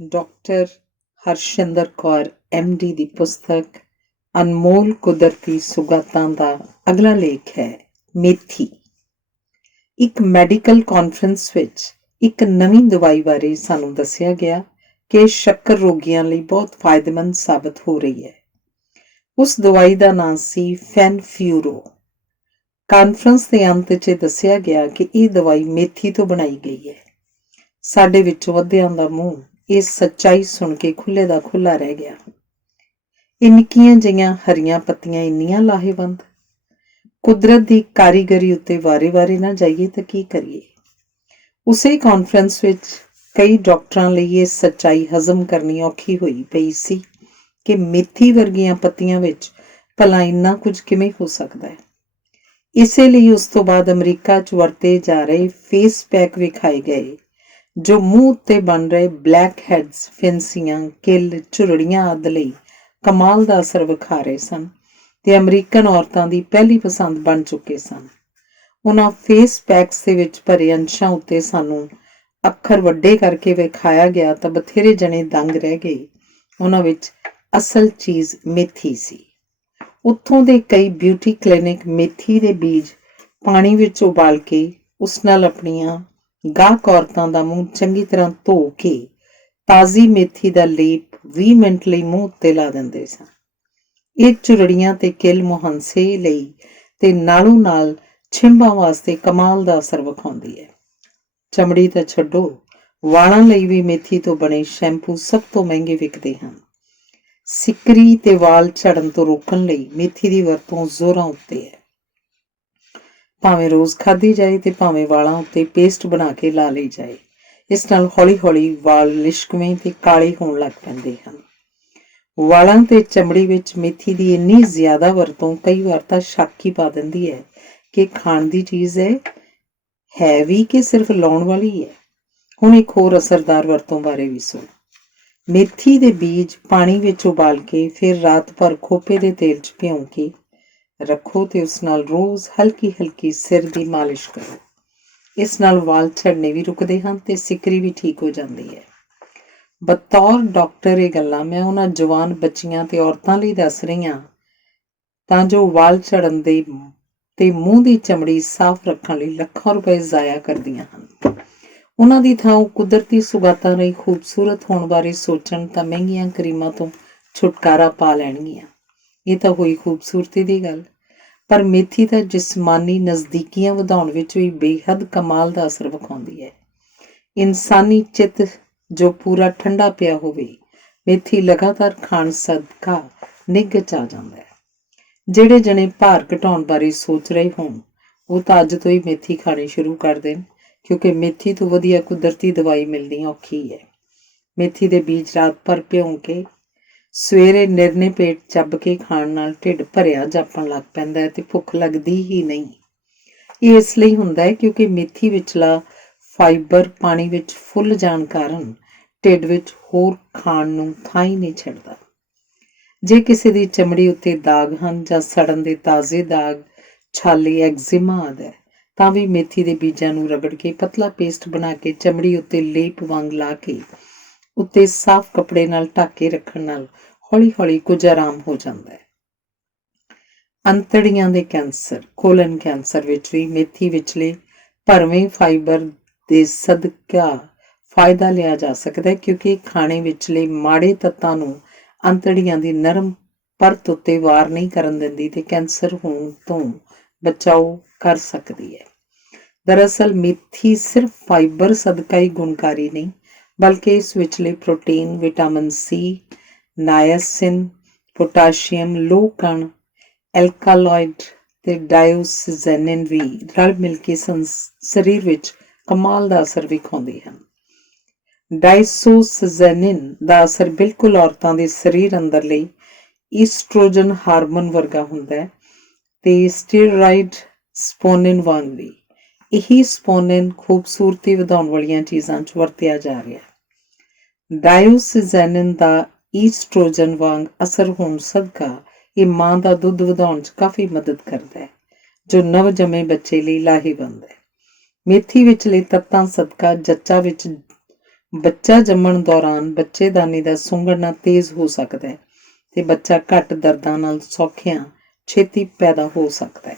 Doctor Harshinder Kaur MD ਦੀ ਪੁਸਤਕ ਅਨਮੋਲ ਕੁਦਰਤੀ ਸੁਗਾਤਾਂ ਦਾ ਅਗਲਾ ਲੇਖ ਹੈ ਮੇਥੀ। ਇੱਕ ਮੈਡੀਕਲ ਕਾਨਫਰੰਸ ਵਿੱਚ ਇੱਕ ਨਵੀਂ ਦਵਾਈ ਬਾਰੇ ਸਾਨੂੰ ਦੱਸਿਆ ਗਿਆ ਕਿ ਸ਼ੱਕਰ ਰੋਗੀਆਂ ਲਈ ਬਹੁਤ ਫਾਇਦੇਮੰਦ ਸਾਬਤ ਹੋ ਰਹੀ ਹੈ। ਉਸ ਦਵਾਈ ਦਾ ਨਾਂ ਸੀ ਫੈਨਫਿਊਰੋ। ਕਾਨਫਰੰਸ ਦੇ ਅੰਤ 'ਚ ਦੱਸਿਆ ਗਿਆ ਕਿ ਇਹ ਦਵਾਈ ਮੇਥੀ ਤੋਂ ਬਣਾਈ ਗਈ ਹੈ। ਸਾਡੇ ਵਿੱਚੋਂ ਅੱਧਿਆਂ ਦਾ ਮੂੰਹ ਇਹ ਸੱਚਾਈ ਸੁਣ ਕੇ ਖੁੱਲ੍ਹੇ ਦਾ ਖੁੱਲ੍ਹਾ ਰਹਿ ਗਿਆ। ਇਹ ਨਿੱਕੀਆਂ ਜਿਹੀਆਂ ਹਰੀਆਂ ਪੱਤੀਆਂ ਇੰਨੀਆਂ ਲਾਹੇਵੰਦ। ਕੁਦਰਤ ਦੀ ਕਾਰੀਗਰੀ ਉੱਤੇ ਵਾਰੇ-ਵਾਰੇ ਨਾ ਜਾਈਏ ਤਾਂ ਕੀ ਕਰੀਏ। ਉਸੇ ਕਾਨਫਰੰਸ ਵਿੱਚ ਕਈ ਡਾਕਟਰਾਂ ਲਈ ਇਹ ਸੱਚਾਈ ਹਜ਼ਮ ਕਰਨੀ ਔਖੀ ਹੋਈ ਪਈ ਸੀ ਕਿ ਮੇਥੀ ਵਰਗੀਆਂ ਪੱਤੀਆਂ ਵਿੱਚ ਭਲਾ ਇੰਨਾ ਕੁਝ ਕਿਵੇਂ ਹੋ ਸਕਦਾ ਹੈ। ਇਸੇ ਲਈ ਉਸ ਤੋਂ ਬਾਅਦ ਅਮਰੀਕਾ 'ਚ ਵਰਤੇ ਜਾ ਰਹੇ ਫੇਸ ਪੈਕ ਵਿਖਾਏ ਗਏ ਜੋ ਮੂੰਹ ਉੱਤੇ ਬਣ ਰਹੇ ਬਲੈਕ ਹੈਡਸ, ਫਿੰਸੀਆਂ, ਕਿੱਲ, ਝੁਰੜੀਆਂ ਆਦਿ ਲਈ ਕਮਾਲ ਦਾ ਅਸਰ ਵਿਖਾ ਰਹੇ ਸਨ ਤੇ ਅਮਰੀਕਨ ਔਰਤਾਂ ਦੀ ਪਹਿਲੀ ਪਸੰਦ ਬਣ ਚੁੱਕੇ ਸਨ। ਉਹਨਾਂ ਫੇਸ ਪੈਕਸ ਦੇ ਵਿੱਚ ਭਰੇ ਅੰਸ਼ਾਂ ਉੱਤੇ ਸਾਨੂੰ ਅੱਖਰ ਵੱਡੇ ਕਰਕੇ ਵਿਖਾਇਆ ਗਿਆ ਤਾਂ ਬਥੇਰੇ ਜਣੇ ਦੰਗ ਰਹਿ ਗਏ। ਉਹਨਾਂ ਵਿੱਚ ਅਸਲ ਚੀਜ਼ ਮੇਥੀ ਸੀ। ਉੱਥੋਂ ਦੇ ਕਈ ਬਿਊਟੀ ਕਲੀਨਿਕ ਮੇਥੀ ਦੇ ਬੀਜ ਪਾਣੀ ਵਿੱਚ ਉਬਾਲ ਕੇ ਉਸ ਨਾਲ ਆਪਣੀਆਂ ਗਾਹਕ ਔਰਤਾਂ ਦਾ ਮੂੰਹ ਚੰਗੀ ਤਰ੍ਹਾਂ ਧੋ ਕੇ ਤਾਜ਼ੀ ਮੇਥੀ ਦਾ ਲੇਪ 20 ਮਿੰਟ ਲਈ ਮੂੰਹ ਉੱਤੇ ਲਾ ਦਿੰਦੇ ਸਨ। ਇਹ ਝੁਰੜੀਆਂ ਤੇ ਕਿੱਲ ਮੁਹਾਂਸੇ ਲਈ ਤੇ ਨਾਲੋਂ ਨਾਲ ਛਿੰਭਾਂ ਵਾਸਤੇ ਕਮਾਲ ਦਾ ਅਸਰ ਵਿਖਾਉਂਦੀ ਹੈ। ਚਮੜੀ ਤਾਂ ਛੱਡੋ, ਵਾਲਾਂ ਲਈ ਵੀ ਮੇਥੀ ਤੋਂ ਬਣੇ ਸ਼ੈਂਪੂ ਸਭ ਤੋਂ ਮਹਿੰਗੇ ਵਿਕਦੇ ਹਨ। ਸਿੱਕਰੀ ਤੇ ਵਾਲ ਝੜਨ ਤੋਂ ਰੋਕਣ ਲਈ ਮੇਥੀ ਦੀ ਵਰਤੋਂ ਜ਼ੋਰਾਂ ਉੱਤੇ ਹੈ। ਭਾਵੇਂ ਰੋਜ਼ ਖਾਧੀ ਜਾਏ ਤੇ ਭਾਵੇਂ ਵਾਲਾਂ ਉੱਤੇ ਪੇਸਟ ਬਣਾ ਕੇ ਲਾ ਲਈ ਜਾਏ। ਇਸ ਨਾਲ ਹੌਲੀ-ਹੌਲੀ ਵਾਲ ਲਿਸ਼ਕਵੇਂ ਤੇ ਕਾਲੇ ਹੋਣ ਲੱਗ ਪੈਂਦੇ ਹਨ। ਵਾਲਾਂ ਤੇ ਚਮੜੀ ਵਿੱਚ ਮੇਥੀ ਦੀ ਇੰਨੀ ਜ਼ਿਆਦਾ ਵਰਤੋਂ ਕਈ ਵਾਰ ਤਾਂ ਸ਼ੱਕ ਹੀ ਪਾ ਦਿੰਦੀ ਹੈ ਕਿ ਖਾਣ ਦੀ ਚੀਜ਼ ਹੈ ਵੀ ਕਿ ਸਿਰਫ ਲਾਉਣ ਵਾਲੀ ਹੈ। ਹੁਣ ਇੱਕ ਹੋਰ ਅਸਰਦਾਰ ਵਰਤੋਂ ਬਾਰੇ ਵੀ ਸੁਣੋ। ਮੇਥੀ ਦੇ ਬੀਜ ਪਾਣੀ ਵਿੱਚ ਉਬਾਲ ਕੇ ਫਿਰ ਰਾਤ ਭਰ ਖੋਪੇ ਦੇ ਤੇਲ 'ਚ ਭਿਉਂ ਕੇ ਰੱਖੋ ਤੇ ਉਸ ਨਾਲ ਰੋਜ਼ ਹਲਕੀ-ਹਲਕੀ ਸਿਰ ਦੀ ਮਾਲਿਸ਼ ਕਰੋ। ਇਸ ਨਾਲ ਵਾਲ ਝੜਨੇ ਵੀ ਰੁਕਦੇ ਹਨ ਤੇ ਸਿੱਕਰੀ ਵੀ ਠੀਕ ਹੋ ਜਾਂਦੀ ਹੈ। ਬਤੌਰ ਡਾਕਟਰ ਇਹ ਗੱਲਾਂ ਮੈਂ ਉਹਨਾਂ ਜਵਾਨ ਬੱਚੀਆਂ ਤੇ ਔਰਤਾਂ ਲਈ ਦੱਸ ਰਹੀ ਹਾਂ ਤਾਂ ਜੋ ਵਾਲ ਝੜਨ ਦੇ ਤੇ ਮੂੰਹ ਦੀ ਚਮੜੀ ਸਾਫ਼ ਰੱਖਣ ਲਈ ਲੱਖਾਂ ਰੁਪਏ ਜ਼ਾਇਆ ਕਰਦੀਆਂ ਹਨ। ਉਹਨਾਂ ਦੀ ਥਾਂ ਉਹ ਕੁਦਰਤੀ ਸੁਗਾਤਾਂ ਲਈ ਖੂਬਸੂਰਤ ਹੋਣ ਬਾਰੇ ਸੋਚਣ ਤਾਂ ਮਹਿੰਗੀਆਂ ਕਰੀਮਾਂ ਤੋਂ ਛੁਟਕਾਰਾ ਪਾ ਲੈਣਗੀਆਂ। ਇਹ ਤਾਂ ਹੋਈ ਖੂਬਸੂਰਤੀ ਦੀ ਗੱਲ, ਪਰ ਮੇਥੀ ਤਾਂ ਜਿਸਮਾਨੀ ਨਜ਼ਦੀਕੀਆਂ ਵਧਾਉਣ ਵਿੱਚ ਵੀ ਬੇਹੱਦ ਕਮਾਲ ਦਾ ਅਸਰ ਵਿਖਾਉਂਦੀ ਹੈ। ਇਨਸਾਨੀ ਚਿੱਤ ਜੋ ਪੂਰਾ ਠੰਡਾ ਪਿਆ ਹੋਵੇ, ਮੇਥੀ ਲਗਾਤਾਰ ਖਾਣ ਸਦਕਾ ਨਿੱਘ 'ਚ ਆ ਜਾਂਦਾ ਹੈ। ਜਿਹੜੇ ਜਣੇ ਭਾਰ ਘਟਾਉਣ ਬਾਰੇ ਸੋਚ ਰਹੇ ਹੋਣ ਉਹ ਤਾਂ ਅੱਜ ਤੋਂ ਹੀ ਮੇਥੀ ਖਾਣੀ ਸ਼ੁਰੂ ਕਰ ਦੇਣ, ਕਿਉਂਕਿ ਮੇਥੀ ਤੋਂ ਵਧੀਆ ਕੁਦਰਤੀ ਦਵਾਈ ਮਿਲਣੀ ਔਖੀ ਹੈ। ਮੇਥੀ ਦੇ ਬੀਜ ਰਾਤ ਭਰ ਭਿਉਂ ਕੇ ਸਵੇਰੇ ਨਿਰਨੇ ਪੇਟ ਚੱਬ ਕੇ ਖਾਣ ਨਾਲ ਢਿੱਡ ਭਰਿਆ ਜਾਪਣ ਲੱਗ ਪੈਂਦਾ ਹੈ ਤੇ ਭੁੱਖ ਲੱਗਦੀ ਹੀ ਨਹੀਂ। ਇਹ ਇਸ ਲਈ ਹੁੰਦਾ ਹੈ ਕਿਉਂਕਿ ਮੇਥੀ ਵਿਚਲਾ ਫਾਈਬਰ ਪਾਣੀ ਵਿੱਚ ਫੁੱਲ ਜਾਣ ਕਾਰਨ ਢਿੱਡ ਵਿੱਚ ਹੋਰ ਖਾਣ ਨੂੰ ਥਾਂ ਹੀ ਨਹੀਂ ਛੱਡਦਾ। ਜੇ ਕਿਸੇ ਦੀ ਚਮੜੀ ਉੱਤੇ ਦਾਗ ਹਨ ਜਾਂ ਸੜਨ ਦੇ ਤਾਜ਼ੇ ਦਾਗ, ਛਾਲੇ, ਐਗਜ਼ੀਮਾ ਆਦਿ ਹੈ ਤਾਂ ਵੀ ਮੇਥੀ ਦੇ ਬੀਜਾਂ ਨੂੰ ਰਗੜ ਕੇ ਪਤਲਾ ਪੇਸਟ ਬਣਾ ਕੇ ਚਮੜੀ ਉੱਤੇ ਲੇਪ ਵਾਂਗ ਲਾ ਕੇ ਉੱਤੇ ਸਾਫ਼ ਕੱਪੜੇ ਨਾਲ ਢੱਕ ਕੇ ਰੱਖਣ ਨਾਲ ਹੌਲੀ-ਹੌਲੀ ਕੁਝ ਆਰਾਮ ਹੋ ਜਾਂਦਾ ਹੈ। ਅੰਤੜੀਆਂ ਦੇ ਕੈਂਸਰ, ਕੋਲਨ ਕੈਂਸਰ ਵਿੱਚ ਵੀ ਮੇਥੀ ਵਿਚਲੇ ਭਰਵੇਂ ਫਾਈਬਰ ਦੇ ਸਦਕਾ ਫਾਇਦਾ ਲਿਆ ਜਾ ਸਕਦਾ ਹੈ ਕਿਉਂਕਿ ਖਾਣੇ ਵਿਚਲੇ ਮਾੜੇ ਤੱਤਾਂ ਨੂੰ ਅੰਤੜੀਆਂ ਦੀ ਨਰਮ ਪਰਤ ਉੱਤੇ ਵਾਰ ਨਹੀਂ ਕਰਨ ਦਿੰਦੀ ਤੇ ਕੈਂਸਰ ਹੋਣ ਤੋਂ ਬਚਾਓ ਕਰ ਸਕਦੀ ਹੈ। ਦਰਅਸਲ ਮੇਥੀ ਸਿਰਫ ਫਾਈਬਰ ਸਦਕਾ ਹੀ ਗੁਣਕਾਰੀ ਨਹੀਂ, ਬਲਕਿ ਇਸ ਵਿਚਲੇ ਪ੍ਰੋਟੀਨ, ਵਿਟਾਮਿਨ ਸੀ, ਨਾਇਆਸਿਨ, ਪੋਟਾਸ਼ੀਅਮ, ਲੋਹ ਕਣ, ਐਲਕਾਲੋਇਡ ਤੇ ਡਾਇਓਸਿਜ਼ੈਨਿਨ ਵੀ ਰਲ ਮਿਲ ਕੇ ਸਰੀਰ ਵਿੱਚ ਕਮਾਲ ਦਾ ਅਸਰ ਵਿਖਾਉਂਦੇ ਹਨ। ਡਾਇਓਸਿਜ਼ੈਨਿਨ ਦਾ ਅਸਰ ਬਿਲਕੁਲ ਔਰਤਾਂ ਦੇ ਸਰੀਰ ਅੰਦਰਲੇ ਈਸਟ੍ਰੋਜਨ ਹਾਰਮੋਨ ਵਰਗਾ ਹੁੰਦਾ ਹੈ ਤੇ ਸਟੀਰੋਇਡ ਸਪੋਨਿਨ ਵਾਂਗ ਵੀ। ਇਹੀ ਸਪੋਨਿਨ ਖੂਬਸੂਰਤੀ ਵਧਾਉਣ ਵਾਲੀਆਂ ਚੀਜ਼ਾਂ 'ਚ ਵਰਤਿਆ ਜਾ ਰਿਹਾ। ਡਾਇਓਸਿਜ਼ੈਨਿਨ ਦਾ ਈਸਟ੍ਰੋਜਨ ਵਾਂਗ ਅਸਰ ਹੋਣ ਸਦਕਾ ਇਹ ਮਾਂ ਦਾ ਦੁੱਧ ਵਧਾਉਣ 'ਚ ਕਾਫੀ ਮਦਦ ਕਰਦਾ ਹੈ ਜੋ ਨਵ ਜੰਮੇ ਬੱਚੇ ਲਈ ਲਾਹੇਵੰਦ ਹੈ। ਮੇਥੀ ਵਿਚਲੇ ਤੱਤਾਂ ਸਦਕਾ ਜੱਚਾ ਵਿੱਚ ਬੱਚਾ ਜੰਮਣ ਦੌਰਾਨ ਬੱਚੇਦਾਨੀ ਦਾ ਸੁੰਗੜਨਾ ਤੇਜ਼ ਹੋ ਸਕਦਾ ਹੈ ਤੇ ਬੱਚਾ ਘੱਟ ਦਰਦਾਂ ਨਾਲ ਸੌਖਿਆਂ ਛੇਤੀ ਪੈਦਾ ਹੋ ਸਕਦਾ ਹੈ।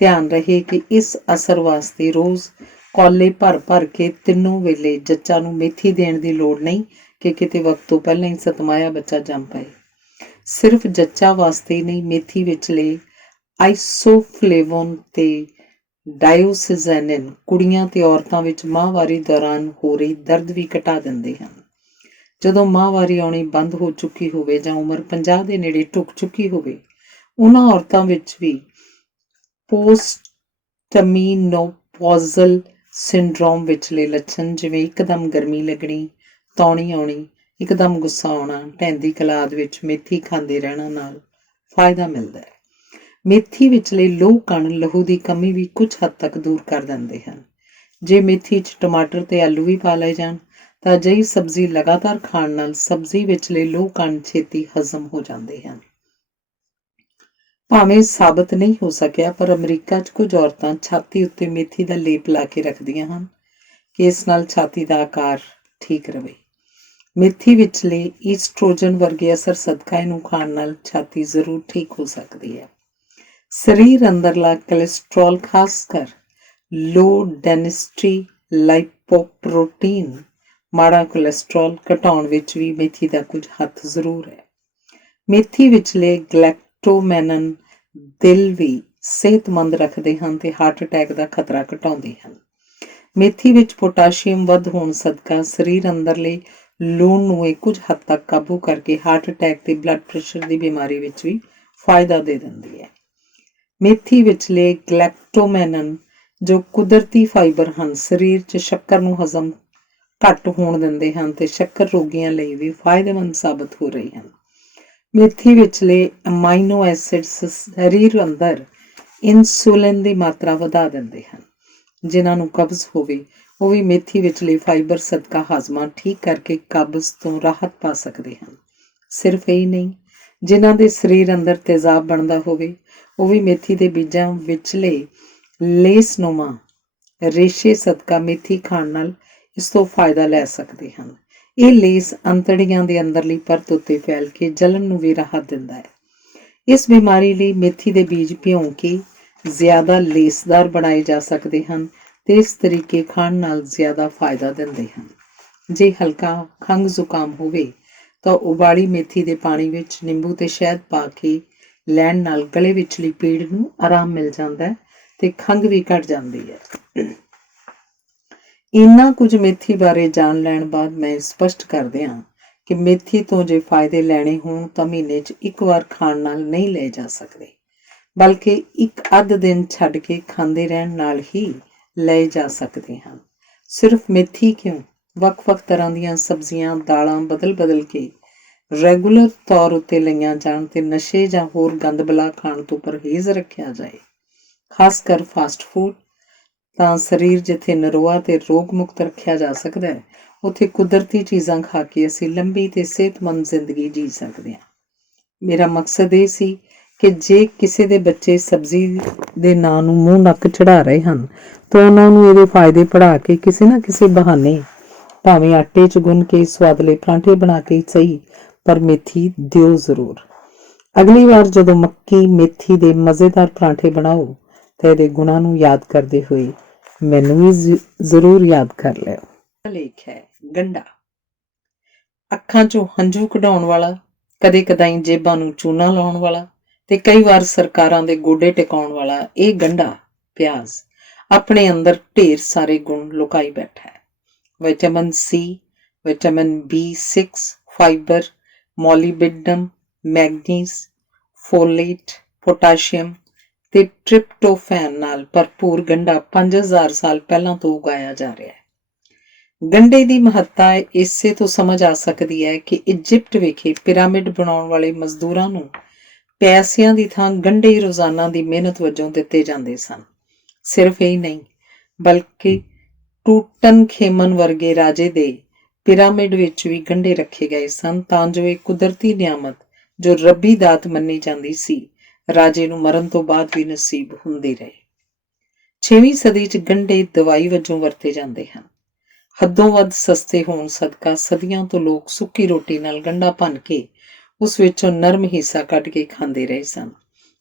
ਧਿਆਨ ਰਹੇ ਕਿ ਇਸ ਅਸਰ ਵਾਸਤੇ ਰੋਜ਼ ਕੌਲੇ ਭਰ ਭਰ ਕੇ ਤਿੰਨੋਂ ਵੇਲੇ ਜੱਚਾ ਨੂੰ ਮੇਥੀ ਦੇਣ ਦੀ ਲੋੜ ਨਹੀਂ ਕਿ ਕਿਤੇ ਵਕਤ ਤੋਂ ਪਹਿਲਾਂ ਹੀ ਸਤਮਾਇਆ ਬੱਚਾ ਜੰਮ ਪਏ। ਸਿਰਫ ਜੱਚਾ ਵਾਸਤੇ ਹੀ ਨਹੀਂ, ਮੇਥੀ ਵਿਚਲੇ ਆਈਸੋਫਲੇਵੋਨ ਤੇ ਡਾਇਓਸਿਜ਼ੈਨਿਨ ਕੁੜੀਆਂ ਤੇ ਔਰਤਾਂ ਵਿੱਚ ਮਾਹਵਾਰੀ ਦੌਰਾਨ ਹੋ ਰਹੀ ਦਰਦ ਵੀ ਘਟਾ ਦਿੰਦੇ ਹਨ। ਜਦੋਂ ਮਾਹਵਾਰੀ ਆਉਣੀ ਬੰਦ ਹੋ ਚੁੱਕੀ ਹੋਵੇ ਜਾਂ ਉਮਰ 50 ਦੇ ਨੇੜੇ ਢੁੱਕ ਚੁੱਕੀ ਹੋਵੇ, ਉਹਨਾਂ ਔਰਤਾਂ ਵਿੱਚ ਵੀ ਪੋਸਟਮੀਨੋਪੌਜ਼ਲ ਸਿੰਡਰੋਮ ਵਿਚਲੇ ਲੱਛਣ ਜਿਵੇਂ ਇੱਕਦਮ ਗਰਮੀ ਲੱਗਣੀ, ਤੌਣੀ ਆਉਣੀ, ਇੱਕਦਮ ਗੁੱਸਾ ਆਉਣਾ, ਢਹਿੰਦੀ ਕਲਾਦ ਵਿੱਚ ਮੇਥੀ ਖਾਂਦੇ ਰਹਿਣਾ ਨਾਲ ਫਾਇਦਾ ਮਿਲਦਾ ਹੈ। ਮੇਥੀ ਵਿਚਲੇ ਲੋਹ ਕਣ ਲਹੂ ਦੀ ਕਮੀ ਵੀ ਕੁਝ ਹੱਦ ਤੱਕ ਦੂਰ ਕਰ ਦਿੰਦੇ ਹਨ। ਜੇ ਮੇਥੀ 'ਚ ਟਮਾਟਰ ਤੇ ਆਲੂ ਵੀ ਪਾ ਲਏ ਜਾਣ ਤਾਂ ਅਜਿਹੀ ਸਬਜ਼ੀ ਲਗਾਤਾਰ ਖਾਣ ਨਾਲ ਸਬਜ਼ੀ ਵਿਚਲੇ ਲੋਹ ਕਣ ਛੇਤੀ ਹਜ਼ਮ ਹੋ ਜਾਂਦੇ ਹਨ। ਭਾਵੇਂ ਸਾਬਤ ਨਹੀਂ ਹੋ ਸਕਿਆ, ਪਰ ਅਮਰੀਕਾ 'ਚ ਕੁਝ ਔਰਤਾਂ ਛਾਤੀ ਉੱਤੇ ਮੇਥੀ ਦਾ ਲੇਪ ਲਾ ਕੇ ਰੱਖਦੀਆਂ ਹਨ ਕਿ ਇਸ ਨਾਲ ਛਾਤੀ ਦਾ ਆਕਾਰ ਠੀਕ ਰਵੇ। ਮੇਥੀ ਵਿਚਲੇ ਈਸਟ੍ਰੋਜਨ ਵਰਗੇ ਅਸਰ ਸਦਕਾ ਇਹਨੂੰ ਖਾਣ ਨਾਲ ਛਾਤੀ ਜ਼ਰੂਰ ਠੀਕ ਹੋ ਸਕਦੀ ਹੈ। ਸਰੀਰ ਅੰਦਰਲਾ ਕੋਲੇਸਟ੍ਰੋਲ, ਖਾਸ ਕਰ ਲੋ ਡੈਂਸਿਟੀ ਲਾਈਪੋਪ੍ਰੋਟੀਨ ਮਾੜਾ ਕੋਲੇਸਟ੍ਰੋਲ ਘਟਾਉਣ ਵਿੱਚ ਵੀ ਮੇਥੀ ਦਾ ਕੁਝ ਹੱਥ ਜ਼ਰੂਰ ਹੈ। ਮੇਥੀ ਵਿਚਲੇ ਗਲੈਕਟੋਮੈਨਨ ਦਿਲ ਵੀ ਸਿਹਤਮੰਦ ਰੱਖਦੇ ਹਨ ਤੇ ਹਾਰਟ ਅਟੈਕ ਦਾ ਖਤਰਾ ਘਟਾਉਂਦੇ ਹਨ। ਮੇਥੀ ਵਿੱਚ ਪੋਟਾਸ਼ੀਅਮ ਵੱਧ ਹੋਣ ਸਦਕਾ ਸਰੀਰ ਅੰਦਰਲੇ ਲੂਣ ਨੂੰ ਇਹ ਕੁਝ ਹੱਦ ਤੱਕ ਕਾਬੂ ਕਰਕੇ ਹਾਰਟ ਅਟੈਕ ਤੇ ਬਲੱਡ ਪ੍ਰੈਸ਼ਰ ਦੀ ਬਿਮਾਰੀ ਵਿੱਚ ਵੀ ਫਾਇਦਾ ਦੇ ਦਿੰਦੀ ਹੈ। ਮੇਥੀ ਵਿਚਲੇ ਗਲੈਕਟੋਮੈਨਨ ਜੋ ਕੁਦਰਤੀ ਫਾਈਬਰ ਹਨ, ਸਰੀਰ 'ਚ ਸ਼ੱਕਰ ਨੂੰ ਹਜ਼ਮ ਘੱਟ ਹੋਣ ਦਿੰਦੇ ਹਨ ਤੇ ਸ਼ੱਕਰ ਰੋਗੀਆਂ ਲਈ ਵੀ ਫਾਇਦੇਮੰਦ ਸਾਬਤ ਹੋ ਰਹੇ ਹਨ। ਮੇਥੀ ਵਿਚਲੇ ਅਮਾਈਨੋ ਐਸਿਡਸ ਸਰੀਰ ਅੰਦਰ ਇਨਸੂਲਿਨ ਦੀ ਮਾਤਰਾ ਵਧਾ ਦਿੰਦੇ ਹਨ। ਜਿਨ੍ਹਾਂ ਨੂੰ ਕਬਜ਼ ਹੋਵੇ ਉਹ ਵੀ ਮੇਥੀ ਵਿਚਲੇ ਫਾਈਬਰ ਸਦਕਾ ਹਾਜ਼ਮਾ ਠੀਕ ਕਰਕੇ ਕਬਜ਼ ਤੋਂ ਰਾਹਤ ਪਾ ਸਕਦੇ ਹਨ। ਸਿਰਫ ਇਹੀ ਨਹੀਂ, ਜਿਨ੍ਹਾਂ ਦੇ ਸਰੀਰ ਅੰਦਰ ਤੇਜ਼ਾਬ ਬਣਦਾ ਹੋਵੇ ਉਹ ਵੀ ਮੇਥੀ ਦੇ ਬੀਜਾਂ ਵਿਚਲੇ ਲੇਸਨੁਮਾ ਰੇਸ਼ੇ ਸਦਕਾ ਮੇਥੀ ਖਾਣ ਨਾਲ ਇਸ ਤੋਂ ਫਾਇਦਾ ਲੈ ਸਕਦੇ ਹਨ। ਇਹ ਲੇਸ ਅੰਤੜੀਆਂ ਦੇ ਅੰਦਰਲੀ ਪਰਤ ਉੱਤੇ ਫੈਲ ਕੇ ਜਲਣ ਨੂੰ ਵੀ ਰਾਹਤ ਦਿੰਦਾ ਹੈ। ਇਸ ਬਿਮਾਰੀ ਲਈ ਮੇਥੀ ਦੇ ਬੀਜ ਭਿਉਂ ਕੇ ਜ਼ਿਆਦਾ ਲੇਸਦਾਰ ਬਣਾਏ ਜਾ ਸਕਦੇ ਹਨ ਤੇ ਇਸ ਤਰੀਕੇ ਖਾਣ ਨਾਲ ਜ਼ਿਆਦਾ ਫਾਇਦਾ ਦਿੰਦੇ ਹਨ। ਜੇ ਹਲਕਾ ਖੰਘ ਜ਼ੁਕਾਮ ਹੋਵੇ ਤਾਂ ਉਬਾਲੀ ਮੇਥੀ ਦੇ ਪਾਣੀ ਵਿੱਚ ਨਿੰਬੂ ਤੇ ਸ਼ਹਿਦ ਪਾ ਕੇ ਲੈਣ ਨਾਲ ਗਲੇ ਵਿਚਲੀ ਪੀੜ ਨੂੰ ਆਰਾਮ ਮਿਲ ਜਾਂਦਾ ਹੈ ਤੇ ਖੰਘ ਵੀ ਘਟ ਜਾਂਦੀ ਹੈ। ਇੰਨਾ ਕੁਝ ਮੇਥੀ ਬਾਰੇ ਜਾਣ ਲੈਣ ਬਾਅਦ ਮੈਂ ਸਪਸ਼ਟ ਕਰ ਦਿਆਂ ਕਿ ਮੇਥੀ ਤੋਂ ਜੇ ਫਾਇਦੇ ਲੈਣੇ ਹੋਣ ਤਾਂ ਮਹੀਨੇ 'ਚ ਇੱਕ ਵਾਰ ਖਾਣ ਨਾਲ ਨਹੀਂ ਲਏ ਜਾ ਸਕਦੇ, ਬਲਕਿ ਇੱਕ ਅੱਧ ਦਿਨ ਛੱਡ ਕੇ ਖਾਂਦੇ ਰਹਿਣ ਨਾਲ ਹੀ ਲਏ ਜਾ ਸਕਦੇ ਹਨ। ਸਿਰਫ ਮੇਥੀ ਕਿਉਂ, ਵੱਖ-ਵੱਖ ਤਰ੍ਹਾਂ ਦੀਆਂ ਸਬਜ਼ੀਆਂ, ਦਾਲਾਂ ਬਦਲ ਕੇ ਰੈਗੂਲਰ ਤੌਰ ਉੱਤੇ ਲਈਆਂ ਜਾਣ ਤੇ ਨਸ਼ੇ ਜਾਂ ਹੋਰ ਗੰਦ ਬਲਾ ਖਾਣ ਤੋਂ ਪਰਹੇਜ਼ ਰੱਖਿਆ ਜਾਏ, ਖਾਸ ਕਰ ਫਾਸਟ ਫੂਡ, ਤਾਂ ਸਰੀਰ ਜਿੱਥੇ ਨਰੋਆ ਤੇ ਰੋਗ ਮੁਕਤ ਰੱਖਿਆ ਜਾ ਸਕਦਾ ਹੈ, ਉੱਥੇ ਕੁਦਰਤੀ ਚੀਜ਼ਾਂ ਖਾ ਕੇ ਅਸੀਂ ਲੰਬੀ ਤੇ ਸਿਹਤਮੰਦ ਜ਼ਿੰਦਗੀ ਜੀ ਸਕਦੇ ਹਾਂ। ਮੇਰਾ ਮਕਸਦ ਇਹ ਸੀ ਕਿ ਜੇ ਕਿਸੇ ਦੇ ਬੱਚੇ ਸਬਜ਼ੀ ਦੇ ਨਾਂ ਨੂੰ ਮੂੰਹ ਨੱਕ ਚੜਾ ਰਹੇ ਹਨ ਤਾਂ ਉਹਨਾਂ ਨੂੰ ਇਹਦੇ ਫਾਇਦੇ ਪੜ੍ਹਾ ਕੇ ਕਿਸੇ ਨਾ ਕਿਸੇ ਬਹਾਨੇ, ਭਾਵੇਂ ਆਟੇ 'ਚ ਗੁੰਨ ਕੇ ਸਵਾਦਲੇ ਪਰਾਂਠੇ ਬਣਾ ਕੇ ਸਹੀ, ਪਰ ਮੇਥੀ ਦਿਓ ਜ਼ਰੂਰ। ਅਗਲੀ ਵਾਰ ਜਦੋਂ ਮੱਕੀ ਮੇਥੀ ਦੇ ਮਜ਼ੇਦਾਰ ਪਰਾਂਠੇ ਬਣਾਓ ਤਾਂ ਇਹਦੇ ਗੁਣਾਂ ਨੂੰ ਯਾਦ ਕਰਦੇ ਹੋਏ ਮੈਨੂੰ ਵੀ ਜ਼ਰੂਰ ਯਾਦ ਕਰ ਲਿਓ। ਲੇਖ ਹੈ ਗੰਢਾ। ਅੱਖਾਂ 'ਚੋਂ ਹੰਝੂ ਕਢਾਉਣ ਵਾਲਾ, ਕਦੇ ਕਦਾਈ ਜੇਬਾਂ ਨੂੰ ਚੂਨਾ ਲਾਉਣ ਵਾਲਾ ਤੇ ਕਈ ਵਾਰ ਸਰਕਾਰਾਂ ਦੇ ਗੋਡੇ ਟਿਕਾਉਣ ਵਾਲਾ ਇਹ ਗੰਢਾ ਪਿਆਜ਼ ਆਪਣੇ ਅੰਦਰ ਢੇਰ ਸਾਰੇ ਗੁਣ ਲੁਕਾਈ ਬੈਠਾ ਹੈ। Vitamin C, vitamin B6, fibre, molybdenum, manganese, folate, potassium ਤੇ ਟ੍ਰਿਪਟੋਫੈਨ ਨਾਲ ਭਰਪੂਰ ਗੰਢਾ 5000 ਸਾਲ ਪਹਿਲਾਂ ਤੋਂ ਉਗਾਇਆ ਜਾ ਰਿਹਾ ਹੈ। ਗੰਢੇ ਦੀ ਮਹੱਤਤਾ ਇਸੇ ਤੋਂ ਸਮਝ ਆ ਸਕਦੀ ਹੈ ਕਿ ਇਜਿਪਟ ਵਿਖੇ ਪਿਰਾਮਿਡ ਬਣਾਉਣ ਵਾਲੇ ਮਜ਼ਦੂਰਾਂ ਨੂੰ ਪੈਸਿਆਂ ਦੀ ਥਾਂ ਗੰਢੇ ਰੋਜ਼ਾਨਾ ਦੀ ਮਿਹਨਤ ਵਜੋਂ ਦਿੱਤੇ ਜਾਂਦੇ ਸਨ। ਸਿਰਫ ਇਹ ਨਹੀਂ, ਬਲਕਿ ਟੂਟਨਖੇਮਨ ਵਰਗੇ ਰਾਜੇ ਦੇ ਪਿਰਾਮਿਡ ਵਿੱਚ ਵੀ ਗੰਢੇ ਰੱਖੇ ਗਏ ਸਨ ਤਾਂ ਜੋ ਇਹ ਕੁਦਰਤੀ ਨਿਆਮਤ ਜੋ ਰੱਬੀ ਦਾਤ ਮੰਨੀ ਜਾਂਦੀ ਸੀ, ਰਾਜੇ ਨੂੰ ਮਰਨ ਤੋਂ ਬਾਅਦ ਵੀ ਨਸੀਬ ਹੁੰਦੀ ਰਹੇ। 6ਵੀਂ ਸਦੀ 'ਚ ਗੰਢੇ ਦਵਾਈ ਵਜੋਂ ਵਰਤੇ ਜਾਂਦੇ ਹਨ। ਹੱਦੋਂ ਵੱਧ ਸਸਤੇ ਹੋਣ ਸਦਕਾ ਸਦੀਆਂ ਤੋਂ ਲੋਕ ਸੁੱਕੀ ਰੋਟੀ ਨਾਲ ਗੰਢਾ ਭੰਨ ਕੇ ਉਸ ਵਿੱਚੋਂ ਨਰਮ ਹਿੱਸਾ ਕੱਢ ਕੇ ਖਾਂਦੇ ਰਹੇ ਸਨ।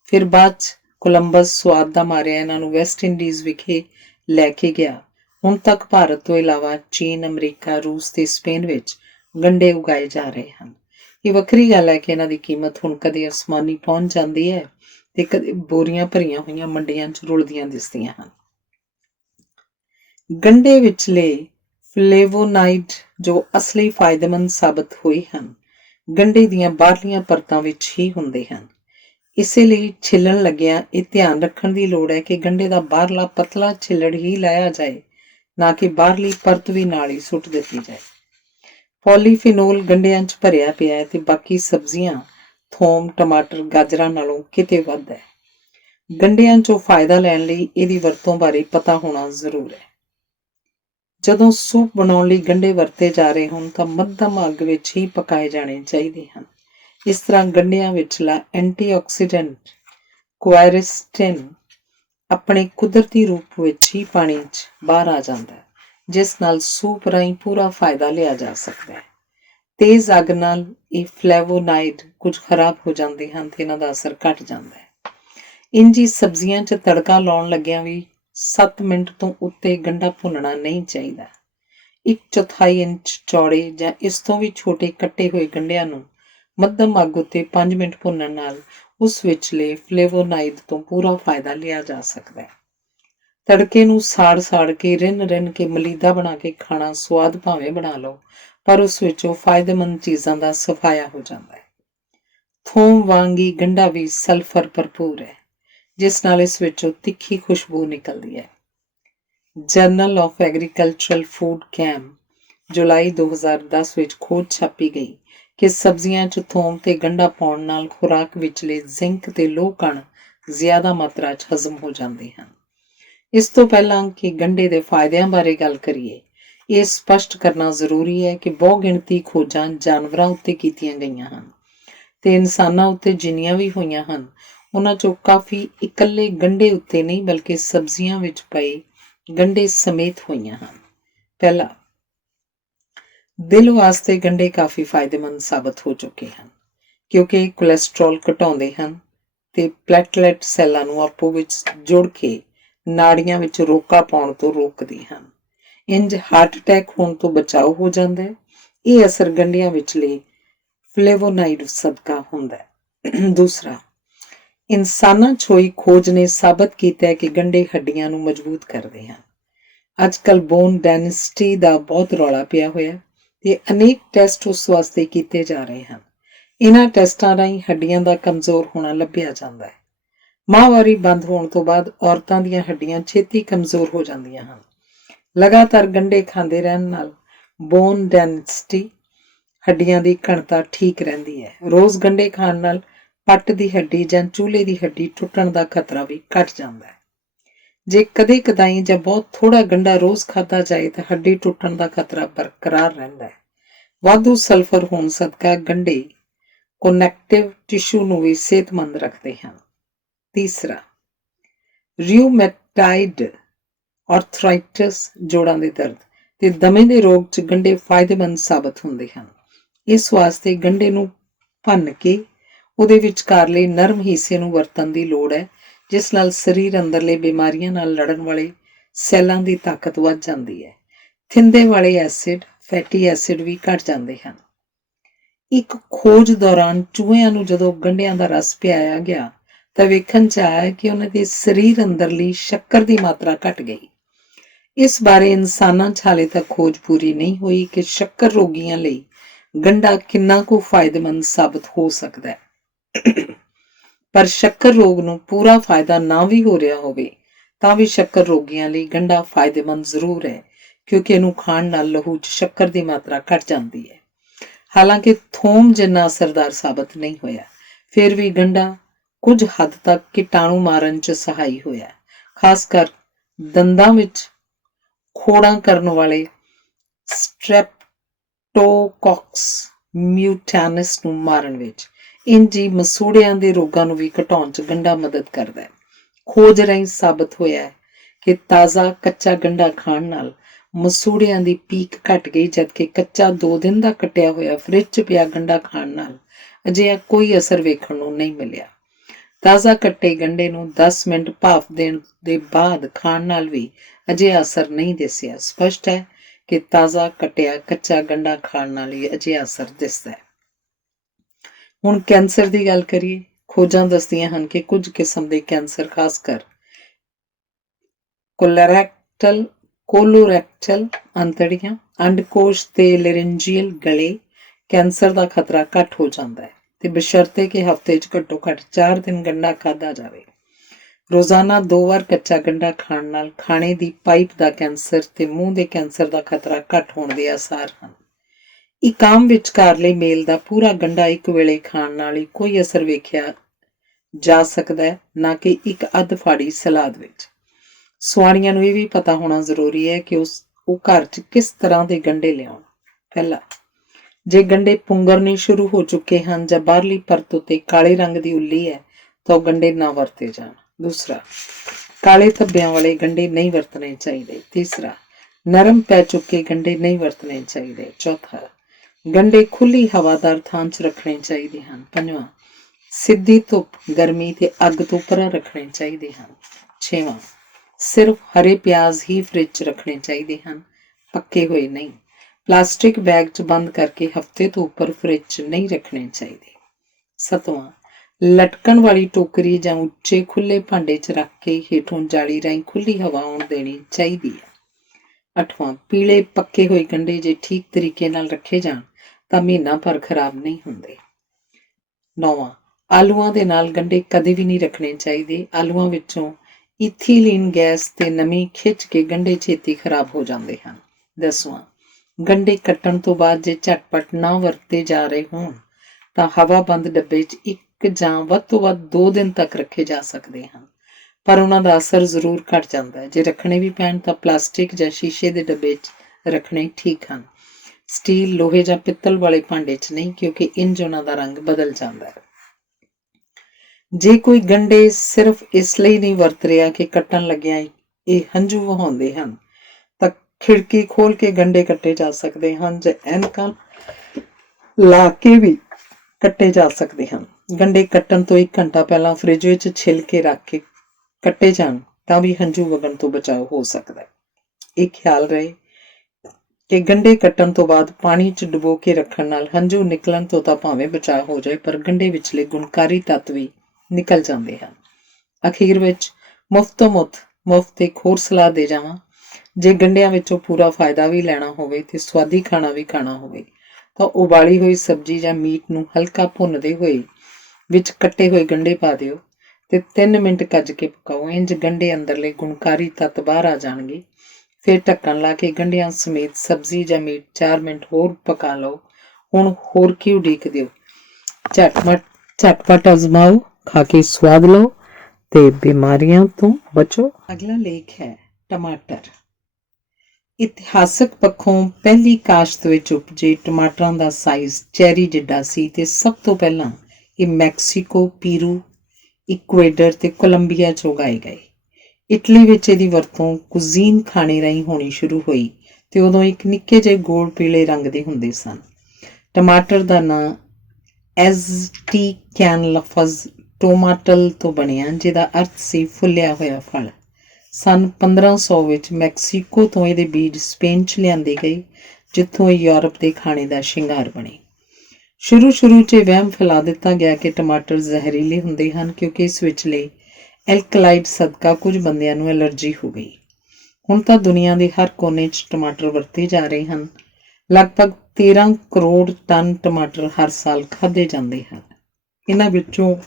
ਫਿਰ ਬਾਅਦ 'ਚ ਕੋਲੰਬਸ ਸੁਆਦ ਦਾ ਮਾਰਿਆ ਇਹਨਾਂ ਨੂੰ ਵੈਸਟ ਇੰਡੀਜ਼ ਵਿਖੇ ਲੈ ਕੇ ਗਿਆ। ਹੁਣ ਤੱਕ ਭਾਰਤ ਤੋਂ ਇਲਾਵਾ ਚੀਨ, ਅਮਰੀਕਾ, ਰੂਸ ਤੇ ਸਪੇਨ ਵਿੱਚ ਗੰਢੇ ਉਗਾਏ ਜਾ ਰਹੇ ਹਨ। ਇਹ ਵੱਖਰੀ ਗੱਲ ਹੈ ਕਿ ਇਹਨਾਂ ਦੀ ਕੀਮਤ ਹੁਣ ਕਦੇ ਅਸਮਾਨੀ ਪਹੁੰਚ ਜਾਂਦੀ ਹੈ ਤੇ ਕਦੇ ਬੋਰੀਆਂ ਭਰੀਆਂ ਹੋਈਆਂ ਮੰਡੀਆਂ 'ਚ ਰੁਲਦੀਆਂ ਦਿਸਦੀਆਂ ਹਨ। ਗੰਢੇ ਵਿਚਲੇ ਫਲੇਵੋਨਾਈਡ ਜੋ ਅਸਲੀ ਫਾਇਦੇਮੰਦ ਸਾਬਤ ਹੋਏ ਹਨ, ਗੰਢੇ ਦੀਆਂ ਬਾਹਰਲੀਆਂ ਪਰਤਾਂ ਵਿੱਚ ਹੀ ਹੁੰਦੇ ਹਨ। ਇਸੇ ਲਈ ਛਿੱਲਣ ਲੱਗਿਆਂ ਇਹ ਧਿਆਨ ਰੱਖਣ ਦੀ ਲੋੜ ਹੈ ਕਿ ਗੰਢੇ ਦਾ ਬਾਹਰਲਾ ਪਤਲਾ ਛਿੱਲੜ ਹੀ ਲਾਇਆ ਜਾਏ, ਨਾ ਕਿ ਬਾਹਰਲੀ ਪਰਤ ਵੀ ਨਾਲ ਹੀ ਸੁੱਟ ਦਿੱਤੀ ਜਾਏ। ਪੋਲੀਫੀਨੋਲ ਗੰਢਿਆਂ 'ਚ ਭਰਿਆ ਪਿਆ ਹੈ ਤੇ ਬਾਕੀ ਸਬਜ਼ੀਆਂ, ਥੋਮ, ਟਮਾਟਰ, ਗਾਜਰਾਂ ਨਾਲੋਂ ਕਿਤੇ ਵੱਧ ਹੈ। ਗੰਢਿਆਂ 'ਚੋਂ ਫਾਇਦਾ ਲੈਣ ਲਈ ਇਹਦੀ ਵਰਤੋਂ ਬਾਰੇ ਪਤਾ ਹੋਣਾ ਜ਼ਰੂਰ ਹੈ। ਜਦੋਂ ਸੂਪ ਬਣਾਉਣ ਲਈ ਗੰਢੇ ਵਰਤੇ ਜਾ ਰਹੇ ਹੋਣ ਤਾਂ ਮੱਧਮ ਅੱਗ ਵਿੱਚ ਹੀ ਪਕਾਏ ਜਾਣੇ ਚਾਹੀਦੇ ਹਨ। ਇਸ ਤਰ੍ਹਾਂ ਗੰਢਿਆਂ ਵਿਚਲਾ ਐਂਟੀਆਕਸੀਡੈਂਟ ਕੁਐਰਸਟਿਨ ਆਪਣੇ ਕੁਦਰਤੀ ਰੂਪ ਵਿੱਚ ਹੀ ਪਾਣੀ 'ਚ ਬਾਹਰ ਆ ਜਾਂਦਾ ਹੈ, ਜਿਸ ਨਾਲ ਸੂਪ ਰਾਹੀਂ ਪੂਰਾ ਫਾਇਦਾ ਲਿਆ ਜਾ ਸਕਦਾ ਹੈ। ਤੇਜ਼ ਅੱਗ ਨਾਲ ਇਹ ਫਲੇਵੋਨਾਈਡ ਕੁਝ ਖਰਾਬ ਹੋ ਜਾਂਦੇ ਹਨ ਤੇ ਇਹਨਾਂ ਦਾ ਅਸਰ ਘਟ ਜਾਂਦਾ ਹੈ। ਇੰਝ ਹੀ ਸਬਜ਼ੀਆਂ 'ਚ ਤੜਕਾ ਲਾਉਣ ਲੱਗਿਆਂ ਵੀ 7 ਮਿੰਟ ਤੋਂ ਉੱਤੇ ਗੰਢਾ ਭੁੰਨਣਾ ਨਹੀਂ ਚਾਹੀਦਾ। 1/4 ਇੰਚ ਚੌੜੇ ਜਾਂ ਇਸ ਤੋਂ ਵੀ ਛੋਟੇ ਕੱਟੇ ਹੋਏ ਗੰਢਿਆਂ ਨੂੰ ਮੱਧਮ ਅੱਗ ਉੱਤੇ 5 ਮਿੰਟ ਭੁੰਨਣ ਨਾਲ ਉਸ ਵਿਚਲੇ ਫਲੇਵੋਨਾਈਡ ਤੋਂ ਪੂਰਾ ਫਾਇਦਾ ਲਿਆ ਜਾ ਸਕਦਾ ਹੈ। ਤੜਕੇ ਨੂੰ ਸਾੜ ਕੇ ਰਿੰਨ ਕੇ ਮਲੀਦਾ ਬਣਾ ਕੇ ਖਾਣਾ ਸਵਾਦ ਭਾਵੇਂ ਬਣਾ ਲਓ, ਪਰ ਉਸ ਵਿੱਚੋਂ ਫਾਇਦੇਮੰਦ ਚੀਜ਼ਾਂ ਦਾ ਸਫਾਇਆ ਹੋ ਜਾਂਦਾ ਹੈ। ਥੋਮ ਵਾਂਗ ਹੀ ਗੰਢਾ ਵੀ ਸਲਫਰ ਭਰਪੂਰ ਹੈ, ਜਿਸ ਨਾਲ ਇਸ ਵਿੱਚੋਂ ਤਿੱਖੀ ਖੁਸ਼ਬੂ ਨਿਕਲਦੀ ਹੈ। ਜਰਨਲ ਆਫ ਐਗਰੀਕਲਚਰਲ ਫੂਡ ਕੈਮ ਜੁਲਾਈ 2010 ਵਿੱਚ ਖੋਜ ਛਾਪੀ ਗਈ ਕਿ ਸਬਜ਼ੀਆਂ 'ਚ ਥੋਮ ਤੇ ਗੰਢਾ ਪਾਉਣ ਨਾਲ ਖੁਰਾਕ ਵਿਚਲੇ ਜ਼ਿੰਕ ਤੇ ਲੋਹ ਕਣ ਜ਼ਿਆਦਾ ਮਾਤਰਾ 'ਚ ਹਜ਼ਮ ਹੋ ਜਾਂਦੇ ਹਨ। ਇਸ ਤੋਂ ਪਹਿਲਾਂ ਕਿ ਗੰਢੇ ਦੇ ਫਾਇਦਿਆਂ ਬਾਰੇ ਗੱਲ ਕਰੀਏ, ਇਹ ਸਪਸ਼ਟ ਕਰਨਾ ਜ਼ਰੂਰੀ ਹੈ ਕਿ ਬਹੁਗਿਣਤੀ ਖੋਜਾਂ ਜਾਨਵਰਾਂ ਉੱਤੇ ਕੀਤੀਆਂ ਗਈਆਂ ਹਨ ਤੇ ਇਨਸਾਨਾਂ ਉੱਤੇ ਜਿੰਨੀਆਂ ਵੀ ਹੋਈਆਂ ਹਨ, ਉਹਨਾਂ 'ਚੋਂ ਕਾਫੀ ਇਕੱਲੇ ਗੰਢੇ ਉੱਤੇ ਨਹੀਂ ਬਲਕਿ ਸਬਜ਼ੀਆਂ ਵਿੱਚ ਪਏ ਗੰਢੇ ਸਮੇਤ ਹੋਈਆਂ ਹਨ। ਪਹਿਲਾ, ਦਿਲ ਵਾਸਤੇ ਗੰਢੇ ਕਾਫੀ ਫਾਇਦੇਮੰਦ ਸਾਬਤ ਹੋ ਚੁੱਕੇ ਹਨ, ਕਿਉਂਕਿ ਇਹ ਕੋਲੈਸਟਰੋਲ ਘਟਾਉਂਦੇ ਹਨ ਤੇ ਪਲੇਟਲੈਟ ਸੈੱਲਾਂ ਨੂੰ ਆਪੋ ਵਿੱਚ ਜੁੜ ਕੇ ਨਾੜੀਆਂ ਵਿੱਚ ਰੋਕਾ ਪਾਉਣ ਤੋਂ ਰੋਕਦੇ ਹਨ। ਇੰਝ ਹਾਰਟ ਅਟੈਕ ਹੋਣ ਤੋਂ ਬਚਾਓ ਹੋ ਜਾਂਦਾ ਹੈ। ਇਹ ਅਸਰ ਗੰਢਿਆਂ ਵਿਚਲੇ ਫਲੇਵੋਨਾਈਡ ਸਦਕਾ ਹੁੰਦਾ ਹੈ। ਦੂਸਰਾ, ਇਨਸਾਨਾਂ 'ਚ ਹੋਈ ਖੋਜ ਨੇ ਸਾਬਤ ਕੀਤਾ ਹੈ ਕਿ ਗੰਢੇ ਹੱਡੀਆਂ ਨੂੰ ਮਜ਼ਬੂਤ ਕਰਦੇ ਹਨ। ਅੱਜ ਕੱਲ੍ਹ ਬੋਨ ਡੈਂਸਿਟੀ ਦਾ ਬਹੁਤ ਰੌਲਾ ਪਿਆ ਹੋਇਆ ਤੇ ਅਨੇਕ ਟੈਸਟ ਉਸ ਵਾਸਤੇ ਕੀਤੇ ਜਾ ਰਹੇ ਹਨ। ਇਹਨਾਂ ਟੈਸਟਾਂ ਰਾਹੀਂ ਹੱਡੀਆਂ ਦਾ ਕਮਜ਼ੋਰ ਹੋਣਾ ਲੱਭਿਆ ਜਾਂਦਾ ਹੈ। ਮਾਹਵਾਰੀ ਬੰਦ ਹੋਣ ਤੋਂ ਬਾਅਦ ਔਰਤਾਂ ਦੀਆਂ ਹੱਡੀਆਂ ਛੇਤੀ ਕਮਜ਼ੋਰ ਹੋ ਜਾਂਦੀਆਂ ਹਨ। ਲਗਾਤਾਰ ਗੰਢੇ ਖਾਂਦੇ ਰਹਿਣ ਨਾਲ ਬੋਨ ਡੈਂਸਿਟੀ, ਹੱਡੀਆਂ ਦੀ ਘਣਤਾ ਠੀਕ ਰਹਿੰਦੀ ਹੈ। ਰੋਜ਼ ਗੰਢੇ ਖਾਣ ਨਾਲ ਪੱਟ ਦੀ ਹੱਡੀ ਜਾਂ ਚੂਲੇ ਦੀ ਹੱਡੀ ਟੁੱਟਣ ਦਾ ਖਤਰਾ ਵੀ ਘਟ ਜਾਂਦਾ ਹੈ। ਜੇ ਕਦੇ ਕਦਾਈ ਜਾਂ ਬਹੁਤ ਥੋੜਾ ਗੰਢਾ ਰੋਜ਼ ਖਾਧਾ ਜਾਏ ਤਾਂ ਹੱਡੀ ਟੁੱਟਣ ਦਾ ਖਤਰਾ ਬਰਕਰਾਰ ਰਹਿੰਦਾ ਹੈ। ਵਾਧੂ ਸਲਫਰ ਹੋਣ ਸਦਕਾ ਗੰਢੇ ਕੋਨੈਕਟਿਵ ਟਿਸ਼ੂ ਨੂੰ ਵੀ ਸਿਹਤਮੰਦ ਰੱਖਦੇ ਹਨ। ਤੀਸਰਾ, ਰਿਊਮੈਟਾਇਡ ਆਰਥਰਾਈਟਿਸ, ਜੋੜਾਂ ਦੇ ਦਰਦ ਤੇ ਦਮੇ ਦੇ ਰੋਗ 'ਚ ਗੰਢੇ ਫਾਇਦੇਮੰਦ ਸਾਬਤ ਹੁੰਦੇ ਹਨ। ਇਸ ਵਾਸਤੇ ਗੰਢੇ ਨੂੰ ਭੰਨ ਕੇ ਉਹਦੇ ਵਿਚਕਾਰਲੇ ਨਰਮ ਹਿੱਸੇ ਨੂੰ ਵਰਤਣ ਦੀ ਲੋੜ ਹੈ, ਜਿਸ ਨਾਲ ਸਰੀਰ ਅੰਦਰਲੇ ਬਿਮਾਰੀਆਂ ਨਾਲ ਲੜਨ ਵਾਲੇ ਸੈੱਲਾਂ ਦੀ ਤਾਕਤ ਵੱਧ ਜਾਂਦੀ ਹੈ। ਥਿੰਦੇ ਵਾਲੇ ਐਸਿਡ, ਫੈਟੀ ਐਸਿਡ ਵੀ ਘਟ ਜਾਂਦੇ ਹਨ। ਇੱਕ ਖੋਜ ਦੌਰਾਨ ਚੂਹਿਆਂ ਨੂੰ ਜਦੋਂ ਗੰਢਿਆਂ ਦਾ ਰਸ ਪਿਆਇਆ ਗਿਆ ਤਾਂ ਵੇਖਣ 'ਚ ਆਇਆ ਕਿ ਉਹਨਾਂ ਦੇ ਸਰੀਰ ਅੰਦਰਲੀ ਸ਼ੱਕਰ ਦੀ ਮਾਤਰਾ ਘਟ ਗਈ। ਇਸ ਬਾਰੇ ਇਨਸਾਨਾਂ 'ਚ ਹਾਲੇ ਤੱਕ ਖੋਜ ਪੂਰੀ ਨਹੀਂ ਹੋਈ ਕਿ ਸ਼ੱਕਰ ਰੋਗੀਆਂ ਲਈ ਗੰਢਾ ਕਿੰਨਾ ਕੁ ਫਾਇਦੇਮੰਦ ਸਾਬਤ ਹੋ ਸਕਦਾ ਹੈ। ਪਰ ਸ਼ੱਕਰ ਰੋਗ ਨੂੰ ਪੂਰਾ ਫਾਇਦਾ ਨਾ ਵੀ ਹੋ ਰਿਹਾ ਹੋਵੇ ਤਾਂ ਵੀ ਸ਼ੱਕਰ ਰੋਗੀਆਂ ਲਈ ਗੰਢਾ ਫਾਇਦੇਮੰਦ ਜ਼ਰੂਰ ਹੈ, ਕਿਉਂਕਿ ਇਹਨੂੰ ਖਾਣ ਨਾਲ ਲਹੂ 'ਚ ਸ਼ੱਕਰ ਦੀ ਮਾਤਰਾ ਘਟ ਜਾਂਦੀ ਹੈ। ਹਾਲਾਂਕਿ ਥੋਮ ਜਿੰਨਾ ਅਸਰਦਾਰ ਸਾਬਤ ਨਹੀਂ ਹੋਇਆ, ਫਿਰ ਵੀ ਗੰਢਾ ਕੁਝ ਹੱਦ ਤੱਕ ਕੀਟਾਣੂ ਮਾਰਨ 'ਚ ਸਹਾਈ ਹੋਇਆ, ਖਾਸ ਕਰ ਦੰਦਾਂ ਵਿੱਚ ਖੋੜਾਂ ਕਰਨ ਵਾਲੇ ਸਟ੍ਰੈਪਟੋਕੋਕਸ ਮਿਊਟੈਨਸ ਨੂੰ ਮਾਰਨ ਵਿੱਚ। ਇੰਝ ਹੀ ਮਸੂੜਿਆਂ ਦੇ ਰੋਗਾਂ ਨੂੰ ਵੀ ਘਟਾਉਣ 'ਚ ਗੰਢਾ ਮਦਦ ਕਰਦਾ ਹੈ। ਖੋਜ ਰਾਹੀਂ ਸਾਬਤ ਹੋਇਆ ਹੈ ਕਿ ਤਾਜ਼ਾ ਕੱਚਾ ਗੰਢਾ ਖਾਣ ਨਾਲ ਮਸੂੜਿਆਂ ਦੀ ਪੀਕ ਘਟ ਗਈ, ਜਦਕਿ ਕੱਚਾ 2 ਦਿਨ ਦਾ ਕੱਟਿਆ ਹੋਇਆ ਫਰਿੱਜ 'ਚ ਪਿਆ ਗੰਢਾ ਖਾਣ ਨਾਲ ਅਜਿਹਾ ਕੋਈ ਅਸਰ ਵੇਖਣ ਨੂੰ ਨਹੀਂ ਮਿਲਿਆ। ਤਾਜ਼ਾ ਕੱਟੇ ਗੰਢੇ ਨੂੰ 10 ਮਿੰਟ ਭਾਫ਼ ਦੇਣ ਦੇ ਬਾਅਦ ਖਾਣ ਨਾਲ ਵੀ ਅਜਿਹਾ ਅਸਰ ਨਹੀਂ ਦਿਸਿਆ। ਸਪਸ਼ਟ ਹੈ ਕਿ ਤਾਜ਼ਾ ਕੱਟਿਆ ਕੱਚਾ ਗੰਢਾ ਖਾਣ ਨਾਲ ਹੀ ਅਜਿਹਾ ਅਸਰ ਦਿਸਦਾ ਹੈ। ਹੁਣ ਕੈਂਸਰ ਦੀ ਗੱਲ ਕਰੀਏ। ਖੋਜਾਂ ਦੱਸਦੀਆਂ ਹਨ ਕਿ ਕੁਝ ਕਿਸਮ ਦੇ ਕੈਂਸਰ, ਖਾਸ ਕਰ ਕੋਲੋਰੈਕਟਲ ਅੰਤੜੀਆਂ, ਅੰਡਕੋਸ਼ ਤੇ ਲੈਰਿੰਜੀਅਲ ਗਲੇ ਕੈਂਸਰ ਦਾ ਖਤਰਾ ਘੱਟ ਹੋ ਜਾਂਦਾ ਹੈ, ਤੇ ਬਸ਼ਰਤੇ ਕਿ ਹਫ਼ਤੇ 'ਚ ਘੱਟੋ ਘੱਟ 4 ਦਿਨ ਗੰਢਾ ਖਾਧਾ ਜਾਵੇ। ਰੋਜ਼ਾਨਾ 2 ਵਾਰ ਕੱਚਾ ਗੰਢਾ ਖਾਣ ਨਾਲ ਖਾਣੇ ਦੀ ਪਾਈਪ ਦਾ ਕੈਂਸਰ ਤੇ ਮੂੰਹ ਦੇ ਕੈਂਸਰ ਦਾ ਖਤਰਾ ਘੱਟ ਹੋਣ ਦੇ ਆਸਾਰ ਹਨ। ਇੱਕ ਆਮ ਵਿਚਕਾਰਲੇ ਮੇਲ ਦਾ ਪੂਰਾ ਗੰਢਾ ਇੱਕ ਵੇਲੇ ਖਾਣ ਨਾਲ ਹੀ ਕੋਈ ਅਸਰ ਵੇਖਿਆ ਜਾ ਸਕਦਾ ਹੈ, ਨਾ ਕਿ ਇੱਕ ਅੱਧ ਫਾੜੀ ਸਲਾਦ ਵਿੱਚ। ਸੁਆਣੀਆਂ ਨੂੰ ਇਹ ਵੀ ਪਤਾ ਹੋਣਾ ਜ਼ਰੂਰੀ ਹੈ ਕਿ ਉਹ ਘਰ 'ਚ ਕਿਸ ਤਰ੍ਹਾਂ ਦੇ ਗੰਢੇ ਲਿਆਉਣ। ਪਹਿਲਾ, ਜੇ ਗੰਢੇ ਪੁੰਗਰਨੇ ਸ਼ੁਰੂ ਹੋ ਚੁੱਕੇ ਹਨ ਜਾਂ ਬਾਹਰਲੀ ਪਰਤ ਉੱਤੇ ਕਾਲੇ ਰੰਗ ਦੀ ਉੱਲੀ ਹੈ ਤਾਂ ਉਹ ਗੰਢੇ ਨਾ ਵਰਤੇ ਜਾਣ। ਦੂਸਰਾ, ਕਾਲੇ ਧੱਬਿਆਂ ਵਾਲੇ ਗੰਢੇ ਨਹੀਂ ਵਰਤਣੇ ਚਾਹੀਦੇ। ਤੀਸਰਾ, ਨਰਮ ਪੈ ਚੁੱਕੇ ਗੰਢੇ ਨਹੀਂ ਵਰਤਣੇ ਚਾਹੀਦੇ। ਚੌਥਾ, ਗੰਢੇ ਖੁੱਲੀ ਹਵਾਦਾਰ ਥਾਂ 'ਚ ਰੱਖਣੇ ਚਾਹੀਦੇ ਹਨ। ਪੰਜਵਾਂ, ਸਿੱਧੀ ਧੁੱਪ, ਗਰਮੀ ਤੇ ਅੱਗ ਤੋਂ ਪਰਾਂ ਰੱਖਣੇ ਚਾਹੀਦੇ ਹਨ। ਛੇਵਾਂ, ਸਿਰਫ ਹਰੇ ਪਿਆਜ਼ ਹੀ ਫਰਿੱਜ 'ਚ ਰੱਖਣੇ ਚਾਹੀਦੇ ਹਨ, ਪੱਕੇ ਹੋਏ ਨਹੀਂ। ਪਲਾਸਟਿਕ ਬੈਗ 'ਚ ਬੰਦ ਕਰਕੇ ਹਫ਼ਤੇ ਤੋਂ ਉੱਪਰ ਫਰਿੱਜ 'ਚ ਨਹੀਂ ਰੱਖਣੇ ਚਾਹੀਦੇ। ਸੱਤਵਾਂ, ਲਟਕਣ ਵਾਲੀ ਟੋਕਰੀ ਜਾਂ ਉੱਚੇ ਖੁੱਲ੍ਹੇ ਭਾਂਡੇ 'ਚ ਰੱਖ ਕੇ ਹੇਠੋਂ ਜਾਲੀ ਰਾਹੀਂ ਖੁੱਲ੍ਹੀ ਹਵਾ ਆਉਣ ਦੇਣੀ ਚਾਹੀਦੀ ਹੈ। ਅੱਠਵਾਂ, ਪੀਲੇ ਪੱਕੇ ਹੋਏ ਗੰਢੇ ਜੇ ਠੀਕ ਤਰੀਕੇ ਨਾਲ ਰੱਖੇ ਜਾਣ ਤਾਂ ਮਹੀਨਾ ਭਰ ਖਰਾਬ ਨਹੀਂ ਹੁੰਦੇ। ਨੌਵਾਂ, ਆਲੂਆਂ ਦੇ ਨਾਲ ਗੰਢੇ ਕਦੇ ਵੀ ਨਹੀਂ ਰੱਖਣੇ ਚਾਹੀਦੇ। ਆਲੂਆਂ ਵਿੱਚੋਂ ਇਥੀਲੀਨ ਗੈਸ ਤੇ ਨਮੀ ਖਿੱਚ ਕੇ ਗੰਢੇ ਛੇਤੀ ਖਰਾਬ ਹੋ ਜਾਂਦੇ ਹਨ। 10ਵਾਂ, ਗੰਢੇ ਕੱਟਣ ਤੋਂ ਬਾਅਦ ਜੇ ਝਟਪਟ ਨਾ ਵਰਤੇ ਜਾ ਰਹੇ ਹੋਣ ਤਾਂ ਹਵਾਬੰਦ ਡੱਬੇ 'ਚ 1 ਜਾਂ ਵੱਧ ਤੋਂ ਵੱਧ 2 ਦਿਨ ਤੱਕ ਰੱਖੇ ਜਾ ਸਕਦੇ ਹਨ, ਪਰ ਉਹਨਾਂ ਦਾ ਅਸਰ ਜ਼ਰੂਰ ਘਟ ਜਾਂਦਾ ਹੈ। ਜੇ ਰੱਖਣੇ ਵੀ ਪੈਣ ਤਾਂ ਪਲਾਸਟਿਕ ਜਾਂ ਸ਼ੀਸ਼ੇ ਦੇ ਡੱਬੇ 'ਚ ਰੱਖਣੇ ਠੀਕ ਹਨ, ਸਟੀਲ, ਲੋਹੇ ਜਾਂ ਪਿੱਤਲ ਵਾਲੇ ਭਾਂਡੇ 'ਚ ਨਹੀਂ, ਕਿਉਂਕਿ ਇੰਜ ਉਹਨਾਂ ਦਾ ਰੰਗ ਬਦਲ ਜਾਂਦਾ ਹੈ। ਜੇ ਕੋਈ ਗੰਢੇ ਸਿਰਫ ਇਸ ਲਈ ਨਹੀਂ ਵਰਤ ਰਿਹਾ ਕਿ ਕੱਟਣ ਲੱਗਿਆਂ ਇਹ ਹੰਝੂ ਵਹਾਉਂਦੇ ਹਨ, ਤਾਂ ਖਿੜਕੀ ਖੋਲ ਕੇ ਗੰਢੇ ਕੱਟੇ ਜਾ ਸਕਦੇ ਹਨ ਜਾਂ ਐਨਕਾਂ ਲਾ ਕੇ ਵੀ ਕੱਟੇ ਜਾ ਸਕਦੇ ਹਨ। ਗੰਢੇ ਕੱਟਣ ਤੋਂ 1 ਘੰਟਾ ਪਹਿਲਾਂ ਫਰਿੱਜ ਵਿੱਚ ਛਿੱਲ ਕੇ ਰੱਖ ਕੇ ਕੱਟੇ ਜਾਣ ਤਾਂ ਵੀ ਹੰਝੂ ਵਗਣ ਤੋਂ ਬਚਾਅ ਹੋ ਸਕਦਾ ਹੈ। ਇਹ ਖਿਆਲ ਰਹੇ ਕਿ ਗੰਢੇ ਕੱਟਣ ਤੋਂ ਬਾਅਦ ਪਾਣੀ 'ਚ ਡੁਬੋ ਕੇ ਰੱਖਣ ਨਾਲ ਹੰਝੂ ਨਿਕਲਣ ਤੋਂ ਤਾਂ ਭਾਵੇਂ ਬਚਾਅ ਹੋ ਜਾਏ, ਪਰ ਗੰਢੇ ਵਿਚਲੇ ਗੁਣਕਾਰੀ ਤੱਤ ਵੀ ਨਿਕਲ ਜਾਂਦੇ ਹਨ। ਅਖੀਰ ਵਿੱਚ ਮੁਫਤ ਇੱਕ ਹੋਰ ਸਲਾਹ ਦੇ ਜਾਵਾਂ। ਜੇ ਗੰਢਿਆਂ ਵਿੱਚੋਂ ਪੂਰਾ ਫਾਇਦਾ ਵੀ ਲੈਣਾ ਹੋਵੇ ਤੇ ਸਵਾਦੀ ਖਾਣਾ ਵੀ ਖਾਣਾ ਹੋਵੇ ਤਾਂ ਉਬਾਲੀ ਹੋਈ ਸਬਜ਼ੀ ਜਾਂ ਮੀਟ ਨੂੰ ਹਲਕਾ ਭੁੰਨਦੇ ਹੋਏ ਵਿੱਚ ਕੱਟੇ ਹੋਏ ਗੰਢੇ ਪਾ ਦਿਓ ਤੇ 3 ਮਿੰਟ ਕੱਜ ਕੇ ਪਕਾਓ। ਇੰਜ ਗੰਢੇ ਅੰਦਰਲੇ ਗੁਣਕਾਰੀ ਤੱਤ ਬਾਹਰ ਆ ਜਾਣਗੇ। ਫਿਰ ਢੱਕਣ ਲਾ ਕੇ ਗੰਢਿਆਂ ਸਮੇਤ ਸਬਜ਼ੀ ਜਾਂ ਮੀਟ 4 ਮਿੰਟ ਹੋਰ ਪਕਾ ਲਓ। ਹੁਣ ਹੋਰ ਕੀ ਉਡੀਕਦੇ ਹੋ? ਝਟਪਟ ਅਜ਼ਮਾਓ, ਖਾ ਕੇ ਸਵਾਦ ਲਓ ਤੇ ਬਿਮਾਰੀਆਂ ਤੋਂ ਬਚੋ। ਅਗਲਾ ਲੇਖ ਹੈ ਟਮਾਟਰ। ਇਤਿਹਾਸਕ ਪੱਖੋਂ ਪਹਿਲੀ ਕਾਸ਼ਤ ਵਿੱਚ ਉਪਜੇ ਟਮਾਟਰਾਂ ਦਾ ਸਾਈਜ਼ ਚੈਰੀ ਜਿੱਡਾ ਸੀ ਤੇ ਸਭ ਤੋਂ ਪਹਿਲਾਂ ਇਹ ਮੈਕਸੀਕੋ, ਪੀਰੂ, ਇਕੁਏਡਰ ਤੇ ਕੋਲੰਬੀਆ 'ਚ ਉਗਾਏ ਗਏ। ਇਟਲੀ ਵਿੱਚ ਇਹਦੀ ਵਰਤੋਂ ਕੁਜ਼ੀਨ ਖਾਣੇ ਰਾਹੀਂ ਹੋਣੀ ਸ਼ੁਰੂ ਹੋਈ ਤੇ ਉਦੋਂ ਇੱਕ ਨਿੱਕੇ ਜਿਹੇ ਗੋਲ ਪੀਲੇ ਰੰਗ ਦੇ ਹੁੰਦੇ ਸਨ। ਟਮਾਟਰ ਦਾ ਨਾਂ ਐਜ਼ਟੀਕੈਨ ਲਫ਼ਜ਼ ਟੋਮਾਟਲ ਤੋਂ ਬਣਿਆ, ਜਿਹਦਾ ਅਰਥ ਸੀ ਫੁੱਲਿਆ ਹੋਇਆ ਫਲ। ਸੰਨ 1500 ਵਿੱਚ ਮੈਕਸੀਕੋ ਤੋਂ ਇਹਦੇ ਬੀਜ ਸਪੇਨ 'ਚ ਲਿਆਂਦੇ ਗਏ, ਜਿੱਥੋਂ ਇਹ ਯੂਰਪ ਦੇ ਖਾਣੇ ਦਾ ਸ਼ਿੰਗਾਰ ਬਣੇ। ਸ਼ੁਰੂ 'ਚ ਵਹਿਮ ਫੈਲਾ ਦਿੱਤਾ ਗਿਆ ਕਿ ਟਮਾਟਰ ਜ਼ਹਿਰੀਲੇ ਹੁੰਦੇ ਹਨ, ਕਿਉਂਕਿ ਇਸ ਵਿਚਲੇ ਐਲਕਲਾਈਡ ਸਦਕਾ ਕੁਝ ਬੰਦਿਆਂ ਨੂੰ ਐਲਰਜੀ ਹੋ ਗਈ। ਹੁਣ ਤਾਂ ਦੁਨੀਆ ਦੇ ਹਰ ਕੋਨੇ 'ਚ ਟਮਾਟਰ ਵਰਤੇ ਜਾ ਰਹੇ ਹਨ। ਲਗਭਗ 13 ਕਰੋੜ ਟਨ ਟਮਾਟਰ ਹਰ ਸਾਲ ਖਾਧੇ ਜਾਂਦੇ ਹਨ। ਇਹਨਾਂ ਵਿੱਚੋਂ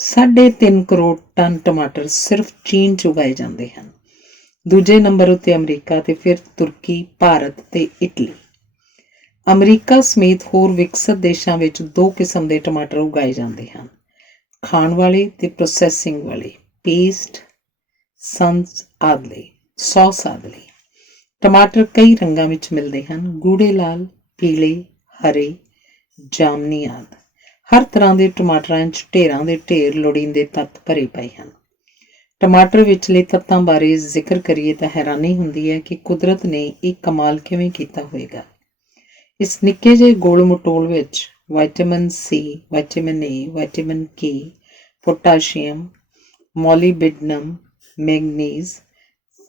3.5 ਕਰੋੜ ਟਨ ਟਮਾਟਰ ਸਿਰਫ ਚੀਨ 'ਚ ਉਗਾਏ ਜਾਂਦੇ ਹਨ। ਦੂਜੇ ਨੰਬਰ ਉੱਤੇ ਅਮਰੀਕਾ ਤੇ ਫਿਰ ਤੁਰਕੀ, ਭਾਰਤ ਤੇ ਇਟਲੀ। ਅਮਰੀਕਾ ਸਮੇਤ ਹੋਰ ਵਿਕਸਤ ਦੇਸ਼ਾਂ ਵਿੱਚ 2 ਕਿਸਮ ਦੇ ਟਮਾਟਰ ਉਗਾਏ ਜਾਂਦੇ ਹਨ, ਖਾਣ ਵਾਲੇ ਤੇ ਪ੍ਰੋਸੈਸਿੰਗ ਵਾਲੇ। ਪੇਸਟ, ਸੌਸ ਆਦਿ ਲਈ ਟਮਾਟਰ ਕਈ ਰੰਗਾਂ ਵਿੱਚ ਮਿਲਦੇ ਹਨ, ਗੂੜੇ ਲਾਲ, ਪੀਲੇ, ਹਰੇ, ਜਾਮਨੀ ਆਦਿ। ਹਰ ਤਰ੍ਹਾਂ ਦੇ ਟਮਾਟਰਾਂ 'ਚ ਢੇਰਾਂ ਦੇ ਢੇਰ ਲੋੜੀਂਦੇ ਤੱਤ ਭਰੇ ਪਏ ਹਨ। ਟਮਾਟਰ ਵਿਚਲੇ ਤੱਤਾਂ ਬਾਰੇ ਜ਼ਿਕਰ ਕਰੀਏ ਤਾਂ ਹੈਰਾਨੀ ਹੁੰਦੀ ਹੈ ਕਿ ਕੁਦਰਤ ਨੇ ਇਹ ਕਮਾਲ ਕਿਵੇਂ ਕੀਤਾ ਹੋਵੇਗਾ। ਇਸ ਨਿੱਕੇ ਜਿਹੇ ਗੋਲ ਮਟੋਲ ਵਿੱਚ vitamin C, vitamin A, vitamin K, potassium, molybdenum, manganese,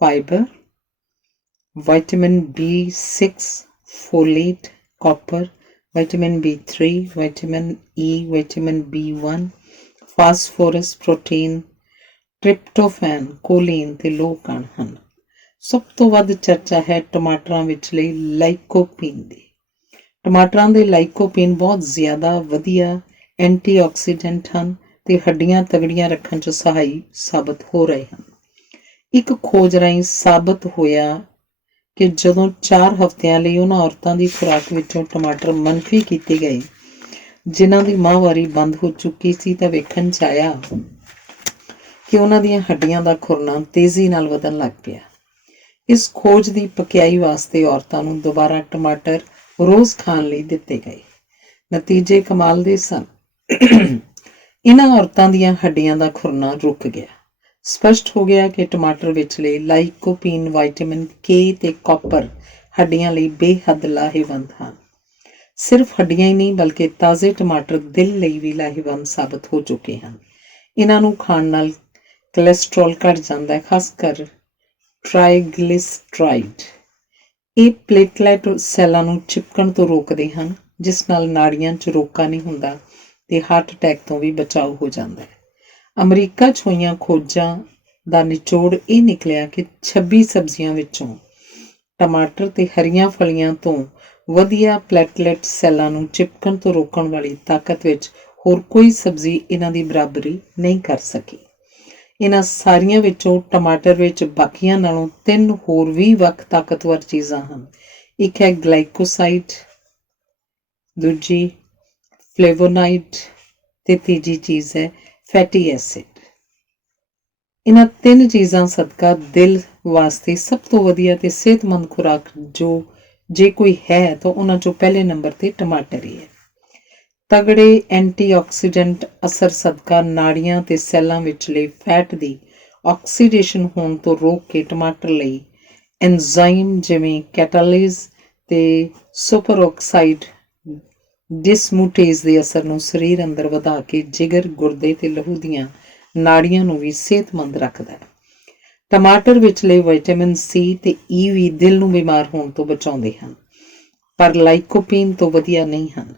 fibre, vitamin B6, folate, copper, vitamin B3, vitamin E, vitamin B1, phosphorus, protein, tryptophan, choline ते लोह कण ਹਨ। ਸਭ ਤੋਂ ਵੱਧ ਚਰਚਾ ਹੈ ਟਮਾਟਰਾਂ ਵਿਚਲੇ ਲਾਈਕੋਪੀਨ ਦੀ। ਟਮਾਟਰਾਂ ਦੇ ਲਾਈਕੋਪੀਨ ਬਹੁਤ ਜ਼ਿਆਦਾ ਵਧੀਆ ਐਂਟੀਆਕਸੀਡੈਂਟ ਹਨ ਤੇ ਹੱਡੀਆਂ ਤਗੜੀਆਂ ਰੱਖਣ 'ਚ ਸਹਾਈ ਸਾਬਤ ਹੋ ਰਹੇ ਹਨ। ਇੱਕ ਖੋਜ ਰਾਹੀਂ ਸਾਬਤ ਹੋਇਆ ਕਿ ਜਦੋਂ 4 ਹਫ਼ਤਿਆਂ ਲਈ ਉਹਨਾਂ ਔਰਤਾਂ ਦੀ ਖੁਰਾਕ ਵਿੱਚੋਂ ਟਮਾਟਰ ਮੰਨਫੀ ਕੀਤੇ ਗਏ ਜਿਨ੍ਹਾਂ ਦੀ ਮਾਹਵਾਰੀ ਬੰਦ ਹੋ ਚੁੱਕੀ ਸੀ ਤਾਂ ਵੇਖਣ 'ਚ ਆਇਆ ਕਿ ਉਹਨਾਂ ਦੀਆਂ ਹੱਡੀਆਂ ਦਾ ਖੁਰਨਾ ਤੇਜ਼ੀ ਨਾਲ ਵਧਣ ਲੱਗ ਪਿਆ। ਇਸ ਖੋਜ ਦੀ ਪਕਿਆਈ ਵਾਸਤੇ ਔਰਤਾਂ ਨੂੰ ਦੁਬਾਰਾ ਟਮਾਟਰ ਰੋਜ਼ ਖਾਣ ਲਈ ਦਿੱਤੇ ਗਏ। ਨਤੀਜੇ ਕਮਾਲ ਦੇ ਸਨ। ਇਹਨਾਂ ਔਰਤਾਂ ਦੀਆਂ ਹੱਡੀਆਂ ਦਾ ਖੁਰਨਾ ਰੁਕ ਗਿਆ। ਸਪਸ਼ਟ ਹੋ ਗਿਆ ਕਿ ਟਮਾਟਰ ਵਿਚਲੇ ਲਾਈਕੋਪੀਨ, ਵਿਟਾਮਿਨ ਕੇ ਤੇ ਕਾਪਰ ਹੱਡੀਆਂ ਲਈ ਬੇਹੱਦ ਲਾਹੇਵੰਦ ਹਨ। ਸਿਰਫ ਹੱਡੀਆਂ ਹੀ ਨਹੀਂ ਬਲਕਿ ਤਾਜ਼ੇ ਟਮਾਟਰ ਦਿਲ ਲਈ ਵੀ ਲਾਹੇਵੰਦ ਸਾਬਤ ਹੋ ਚੁੱਕੇ ਹਨ। ਇਹਨਾਂ ਨੂੰ ਖਾਣ ਨਾਲ ਕੋਲੈਸਟਰੋਲ ਘੱਟ ਜਾਂਦਾ ਹੈ, ਖਾਸ ਕਰ ਟ੍ਰਾਈਗਲਿਸਟਰਾਈਡ। ਇਹ ਪਲੇਟਲੈਟ ਸੈੱਲਾਂ ਨੂੰ ਚਿਪਕਣ ਤੋਂ ਰੋਕਦੇ ਹਨ ਜਿਸ ਨਾਲ ਨਾੜੀਆਂ 'ਚ ਰੋਕਾ ਨਹੀਂ ਹੁੰਦਾ ਤੇ ਹਾਰਟ ਅਟੈਕ ਤੋਂ ਵੀ ਬਚਾਓ ਹੋ ਜਾਂਦਾ ਹੈ। ਅਮਰੀਕਾ 'ਚ ਹੋਈਆਂ ਖੋਜਾਂ ਦਾ ਨਿਚੋੜ ਇਹ ਨਿਕਲਿਆ ਕਿ 26 ਸਬਜ਼ੀਆਂ ਵਿੱਚੋਂ ਟਮਾਟਰ ਤੇ ਹਰੀਆਂ ਫਲੀਆਂ ਤੋਂ ਵਧੀਆ ਪਲੇਟਲੈਟ ਸੈੱਲਾਂ ਨੂੰ ਚਿਪਕਣ ਤੋਂ ਰੋਕਣ ਵਾਲੀ ਤਾਕਤ ਵਿੱਚ ਹੋਰ ਕੋਈ ਸਬਜ਼ੀ ਇਹਨਾਂ ਦੀ ਬਰਾਬਰੀ ਨਹੀਂ ਕਰ ਸਕੀ। ਇਹਨਾਂ ਸਾਰੀਆਂ ਵਿੱਚੋਂ ਟਮਾਟਰ ਵਿੱਚ ਬਾਕੀਆਂ ਨਾਲੋਂ 3 ਹੋਰ ਵੀ ਵੱਖ ਤਾਕਤਵਰ ਚੀਜ਼ਾਂ ਹਨ। ਇੱਕ ਹੈ ਗਲਾਈਕੋਸਾਈਡ, ਦੂਜੀ ਫਲੇਵੋਨਾਈਡ ਤੇ ਤੀਜੀ ਚੀਜ਼ ਹੈ ਫੈਟੀ ਐਸਿਡ। ਇਹਨਾਂ 3 ਚੀਜ਼ਾਂ ਸਦਕਾ ਦਿਲ ਵਾਸਤੇ ਸਭ ਤੋਂ ਵਧੀਆ ਤੇ ਸਿਹਤਮੰਦ ਖੁਰਾਕ ਜੇ ਕੋਈ ਹੈ ਤਾਂ ਉਹਨਾਂ 'ਚੋਂ ਪਹਿਲੇ ਨੰਬਰ ਤੇ ਟਮਾਟਰ ਹੀ ਹੈ। ਤਗੜੇ ਐਂਟੀਆਕਸੀਡੈਂਟ ਅਸਰ ਸਦਕਾ ਨਾੜੀਆਂ ਤੇ ਸੈੱਲਾਂ ਵਿਚਲੇ ਫੈਟ ਦੀ ਆਕਸੀਡੇਸ਼ਨ ਹੋਣ ਤੋਂ ਰੋਕ ਕੇ ਟਮਾਟਰ ਲਈ ਐਂਜ਼ਾਈਮ ਜਿਵੇਂ ਕੈਟਾਲੇਜ਼ ਤੇ ਸੁਪਰਆਕਸਾਈਡ ਡਿਸਮੂਟੇਜ਼ ਦੇ ਅਸਰ ਨੂੰ ਸਰੀਰ ਅੰਦਰ ਵਧਾ ਕੇ ਜਿਗਰ, ਗੁਰਦੇ ਤੇ ਲਹੂ ਦੀਆਂ ਨਾੜੀਆਂ ਨੂੰ ਵੀ ਸਿਹਤਮੰਦ ਰੱਖਦਾ ਹੈ। ਟਮਾਟਰ ਵਿਚਲੇ ਵਿਟਾਮਿਨ ਸੀ ਤੇ ਈ ਵੀ ਦਿਲ ਨੂੰ ਬਿਮਾਰ ਹੋਣ ਤੋਂ ਬਚਾਉਂਦੇ ਹਨ ਪਰ ਲਾਈਕੋਪੀਨ ਤੋਂ ਵਧੀਆ ਨਹੀਂ ਹਨ।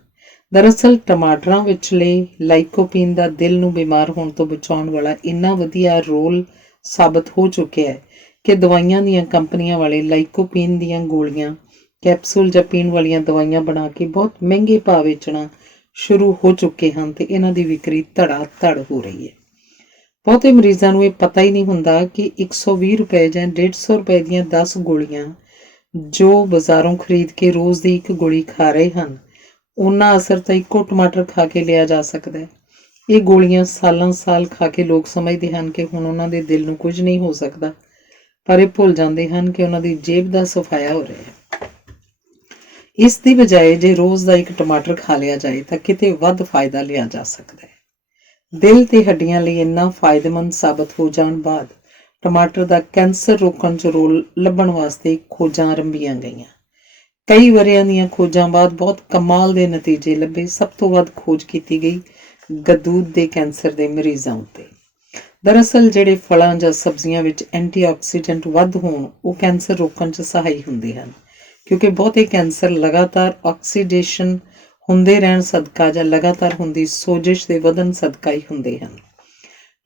ਦਰਅਸਲ ਟਮਾਟਰਾਂ ਵਿਚਲੇ ਲਾਈਕੋਪੀਨ ਦਾ ਦਿਲ ਨੂੰ ਬਿਮਾਰ ਹੋਣ ਤੋਂ ਬਚਾਉਣ ਵਾਲਾ ਇੰਨਾ ਵਧੀਆ ਰੋਲ ਸਾਬਤ ਹੋ ਚੁੱਕਿਆ ਹੈ ਕਿ ਦਵਾਈਆਂ ਦੀਆਂ ਕੰਪਨੀਆਂ ਵਾਲੇ ਲਾਈਕੋਪੀਨ ਦੀਆਂ ਗੋਲੀਆਂ, ਕੈਪਸੂਲ ਜਾਂ ਪੀਣ ਵਾਲੀਆਂ ਦਵਾਈਆਂ ਬਣਾ ਕੇ ਬਹੁਤ ਮਹਿੰਗੇ ਭਾਅ ਵੇਚਣਾ ਸ਼ੁਰੂ ਹੋ ਚੁੱਕੇ ਹਨ ਤੇ ਇਹਨਾਂ ਦੀ ਵਿਕਰੀ ਧੜਾ ਧੜ ਹੋ ਰਹੀ ਹੈ। ਬਹੁਤੇ ਮਰੀਜ਼ਾਂ ਨੂੰ ਇਹ ਪਤਾ ਹੀ ਨਹੀਂ ਹੁੰਦਾ ਕਿ 120 ਰੁਪਏ ਜਾਂ 150 ਰੁਪਏ ਦੀਆਂ 10 ਗੋਲੀਆਂ ਜੋ ਬਾਜ਼ਾਰੋਂ ਖਰੀਦ ਕੇ ਰੋਜ਼ ਦੀ ਇੱਕ ਗੋਲੀ ਖਾ ਰਹੇ ਹਨ ਉਹਨਾਂ ਅਸਰ ਤਾਂ ਇੱਕੋ ਟਮਾਟਰ ਖਾ ਕੇ ਲਿਆ ਜਾ ਸਕਦਾ ਹੈ। ਇਹ ਗੋਲੀਆਂ ਸਾਲਾਂ ਸਾਲ ਖਾ ਕੇ ਲੋਕ ਸਮਝਦੇ ਹਨ ਕਿ ਹੁਣ ਉਹਨਾਂ ਦੇ ਦਿਲ ਨੂੰ ਕੁਝ ਨਹੀਂ ਹੋ ਸਕਦਾ ਪਰ ਇਹ ਭੁੱਲ ਜਾਂਦੇ ਹਨ ਕਿ ਉਹਨਾਂ ਦੀ ਜੇਬ ਦਾ ਸਫਾਇਆ ਹੋ ਰਿਹਾ ਹੈ। ਇਸ ਦੀ ਬਜਾਏ ਜੇ ਰੋਜ਼ ਦਾ ਇੱਕ ਟਮਾਟਰ ਖਾ ਲਿਆ ਜਾਏ ਤਾਂ ਕਿਤੇ ਵੱਧ ਫਾਇਦਾ ਲਿਆ ਜਾ ਸਕਦਾ ਹੈ। ਦਿਲ ਤੇ ਹੱਡੀਆਂ ਲਈ ਇੰਨਾ ਫਾਇਦੇਮੰਦ ਸਾਬਤ ਹੋ ਜਾਣ ਬਾਅਦ ਟਮਾਟਰ ਦਾ ਕੈਂਸਰ ਰੋਕਣ 'ਚ ਰੋਲ ਲੱਭਣ ਵਾਸਤੇ ਖੋਜਾਂ ਆਰੰਭੀਆਂ ਗਈਆਂ। ਕਈ ਵਰ੍ਹਿਆਂ ਦੀਆਂ ਖੋਜਾਂ ਬਾਅਦ ਬਹੁਤ ਕਮਾਲ ਦੇ ਨਤੀਜੇ ਲੱਭੇ। ਸਭ ਤੋਂ ਵੱਧ ਖੋਜ ਕੀਤੀ ਗਈ ਗਦੂਦ ਦੇ ਕੈਂਸਰ ਦੇ ਮਰੀਜ਼ਾਂ ਉੱਤੇ। ਦਰਅਸਲ ਜਿਹੜੇ ਫਲਾਂ ਜਾਂ ਸਬਜ਼ੀਆਂ ਵਿੱਚ ਐਂਟੀਆਕਸੀਡੈਂਟ ਵੱਧ ਹੋਣ ਉਹ ਕੈਂਸਰ ਰੋਕਣ 'ਚ ਸਹਾਈ ਹੁੰਦੇ ਹਨ ਕਿਉਂਕਿ ਬਹੁਤੇ ਕੈਂਸਰ ਲਗਾਤਾਰ ਆਕਸੀਡੇਸ਼ਨ ਹੁੰਦੇ ਰਹਿਣ ਸਦਕਾ ਜਾਂ ਲਗਾਤਾਰ ਹੁੰਦੀ ਸੋਜਿਸ਼ ਦੇ ਵਧਣ ਸਦਕਾ ਹੀ ਹੁੰਦੇ ਹਨ।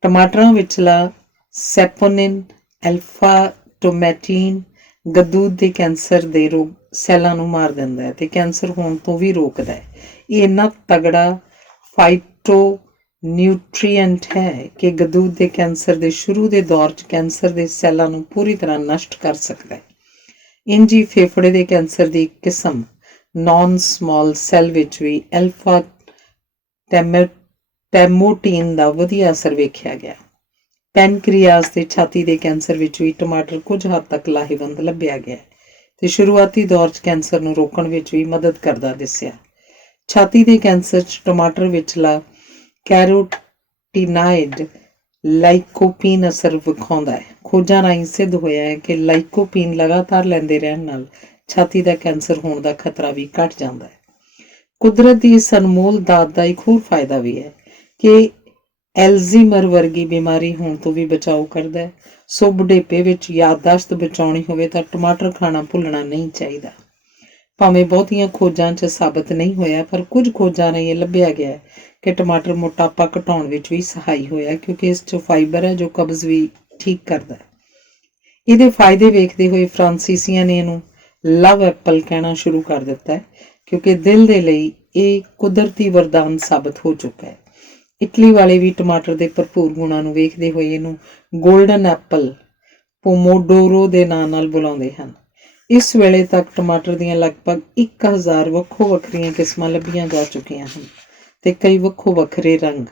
ਟਮਾਟਰਾਂ ਵਿਚਲਾ ਸੈਪੋਨਿਨ, ਐਲਫਾ ਟੋਮੈਟਿਨ ਗਦੂਦ ਦੇ ਕੈਂਸਰ ਦੇ ਰੋਗ ਸੈੱਲਾਂ ਨੂੰ ਮਾਰ ਦਿੰਦਾ ਹੈ ਤੇ ਕੈਂਸਰ ਹੋਣ ਤੋਂ ਵੀ ਰੋਕਦਾ ਹੈ। ਇਹ ਇੰਨਾ ਤਗੜਾ ਫਾਈਟੋ ਨਿਊਟ੍ਰੀਐਂਟ ਹੈ ਕਿ ਗਦੂਦ ਦੇ ਕੈਂਸਰ ਦੇ ਸ਼ੁਰੂ ਦੇ ਦੌਰ 'ਚ ਕੈਂਸਰ ਦੇ ਸੈੱਲਾਂ ਨੂੰ ਪੂਰੀ ਤਰ੍ਹਾਂ ਨਸ਼ਟ ਕਰ ਸਕਦਾ ਹੈ। ਇੰਝ ਹੀ ਫੇਫੜੇ ਦੇ ਕੈਂਸਰ ਦੀ ਇੱਕ ਕਿਸਮ ਨਾਨ ਸਮਾਲ ਸੈੱਲ ਵਿੱਚ ਵੀ ਐਲਫਾ ਟੈਮੋਟੀਨ ਦਾ ਵਧੀਆ ਅਸਰ ਵੇਖਿਆ ਗਿਆ। ਪੈਨਕ੍ਰੀਆਸ ਤੇ ਛਾਤੀ ਦੇ ਕੈਂਸਰ ਵਿੱਚ ਵੀ ਟਮਾਟਰ ਕੁਝ ਹੱਦ ਤੱਕ ਲਾਹੇਵੰਦ ਲੱਭਿਆ ਗਿਆ ਤੇ ਸ਼ੁਰੂਆਤੀ ਦੌਰ 'ਚ ਕੈਂਸਰ ਨੂੰ ਰੋਕਣ ਵਿੱਚ ਵੀ ਮਦਦ ਕਰਦਾ ਦਿਸਿਆ। ਛਾਤੀ ਦੇ ਕੈਂਸਰ 'ਚ ਟਮਾਟਰ ਵਿਚਲਾ ਕੈਰੋਟੀਨਾਇਡ ਲਾਈਕੋਪੀਨ ਅਸਰ ਵਿਖਾਉਂਦਾ ਹੈ। ਖੋਜਾਂ ਰਾਹੀਂ ਸਿੱਧ ਹੋਇਆ ਹੈ ਕਿ ਲਾਈਕੋਪੀਨ ਲਗਾਤਾਰ ਲੈਂਦੇ ਰਹਿਣ ਨਾਲ ਛਾਤੀ ਦਾ ਕੈਂਸਰ ਹੋਣ ਦਾ ਖਤਰਾ ਵੀ ਘਟ ਜਾਂਦਾ ਹੈ। ਕੁਦਰਤ ਦੀ ਇਸ ਅਨਮੋਲ ਦਾਤ ਦਾ ਇੱਕ ਹੋਰ ਫਾਇਦਾ ਵੀ ਹੈ ਕਿ ਐਲਜ਼ੀਮਰ ਵਰਗੀ ਬਿਮਾਰੀ ਹੋਣ ਤੋਂ ਵੀ ਬਚਾਓ ਕਰਦਾ ਹੈ। ਸੋ ਬੁਢੇਪੇ ਵਿੱਚ ਯਾਦਦਾਸ਼ਤ ਬਚਾਉਣੀ ਹੋਵੇ ਤਾਂ ਟਮਾਟਰ ਖਾਣਾ ਭੁੱਲਣਾ ਨਹੀਂ ਚਾਹੀਦਾ। ਭਾਵੇਂ ਬਹੁਤੀਆਂ ਖੋਜਾਂ 'ਚ ਸਾਬਤ ਨਹੀਂ ਹੋਇਆ, ਪਰ ਕੁਝ ਖੋਜਾਂ ਰਾਹੀਂ ਇਹ ਲੱਭਿਆ ਗਿਆ ਹੈ ਕਿ ਟਮਾਟਰ ਮੋਟਾਪਾ ਘਟਾਉਣ ਵਿੱਚ ਵੀ ਸਹਾਈ ਹੋਇਆ, ਕਿਉਂਕਿ ਇਸ 'ਚ ਫਾਈਬਰ ਹੈ ਜੋ ਕਬਜ਼ ਵੀ ਠੀਕ ਕਰਦਾ ਹੈ। ਇਹਦੇ ਫਾਇਦੇ ਵੇਖਦੇ ਹੋਏ ਫਰਾਂਸੀਸੀਆਂ ਨੇ ਇਹਨੂੰ ਲਵ ਐਪਲ ਕਹਿਣਾ ਸ਼ੁਰੂ ਕਰ ਦਿੱਤਾ ਹੈ, ਕਿਉਂਕਿ ਦਿਲ ਦੇ ਲਈ ਇਹ ਕੁਦਰਤੀ ਵਰਦਾਨ ਸਾਬਤ ਹੋ ਚੁੱਕਾ ਹੈ। ਇਟਲੀ ਵਾਲੇ ਵੀ ਟਮਾਟਰ ਦੇ ਭਰਪੂਰ ਗੁਣਾਂ ਨੂੰ ਵੇਖਦੇ ਹੋਏ ਇਹਨੂੰ ਗੋਲਡਨ ਐਪਲ ਪੋਮੋਡੋਰੋ ਦੇ ਨਾਂ ਨਾਲ ਬੁਲਾਉਂਦੇ ਹਨ। ਇਸ ਵੇਲੇ ਤੱਕ ਟਮਾਟਰ ਦੀਆਂ ਲਗਭਗ 1000 ਵੱਖੋ ਵੱਖਰੀਆਂ ਕਿਸਮਾਂ ਲੱਭੀਆਂ ਜਾ ਚੁੱਕੀਆਂ ਹਨ ਤੇ ਕਈ ਵੱਖੋ ਵੱਖਰੇ ਰੰਗ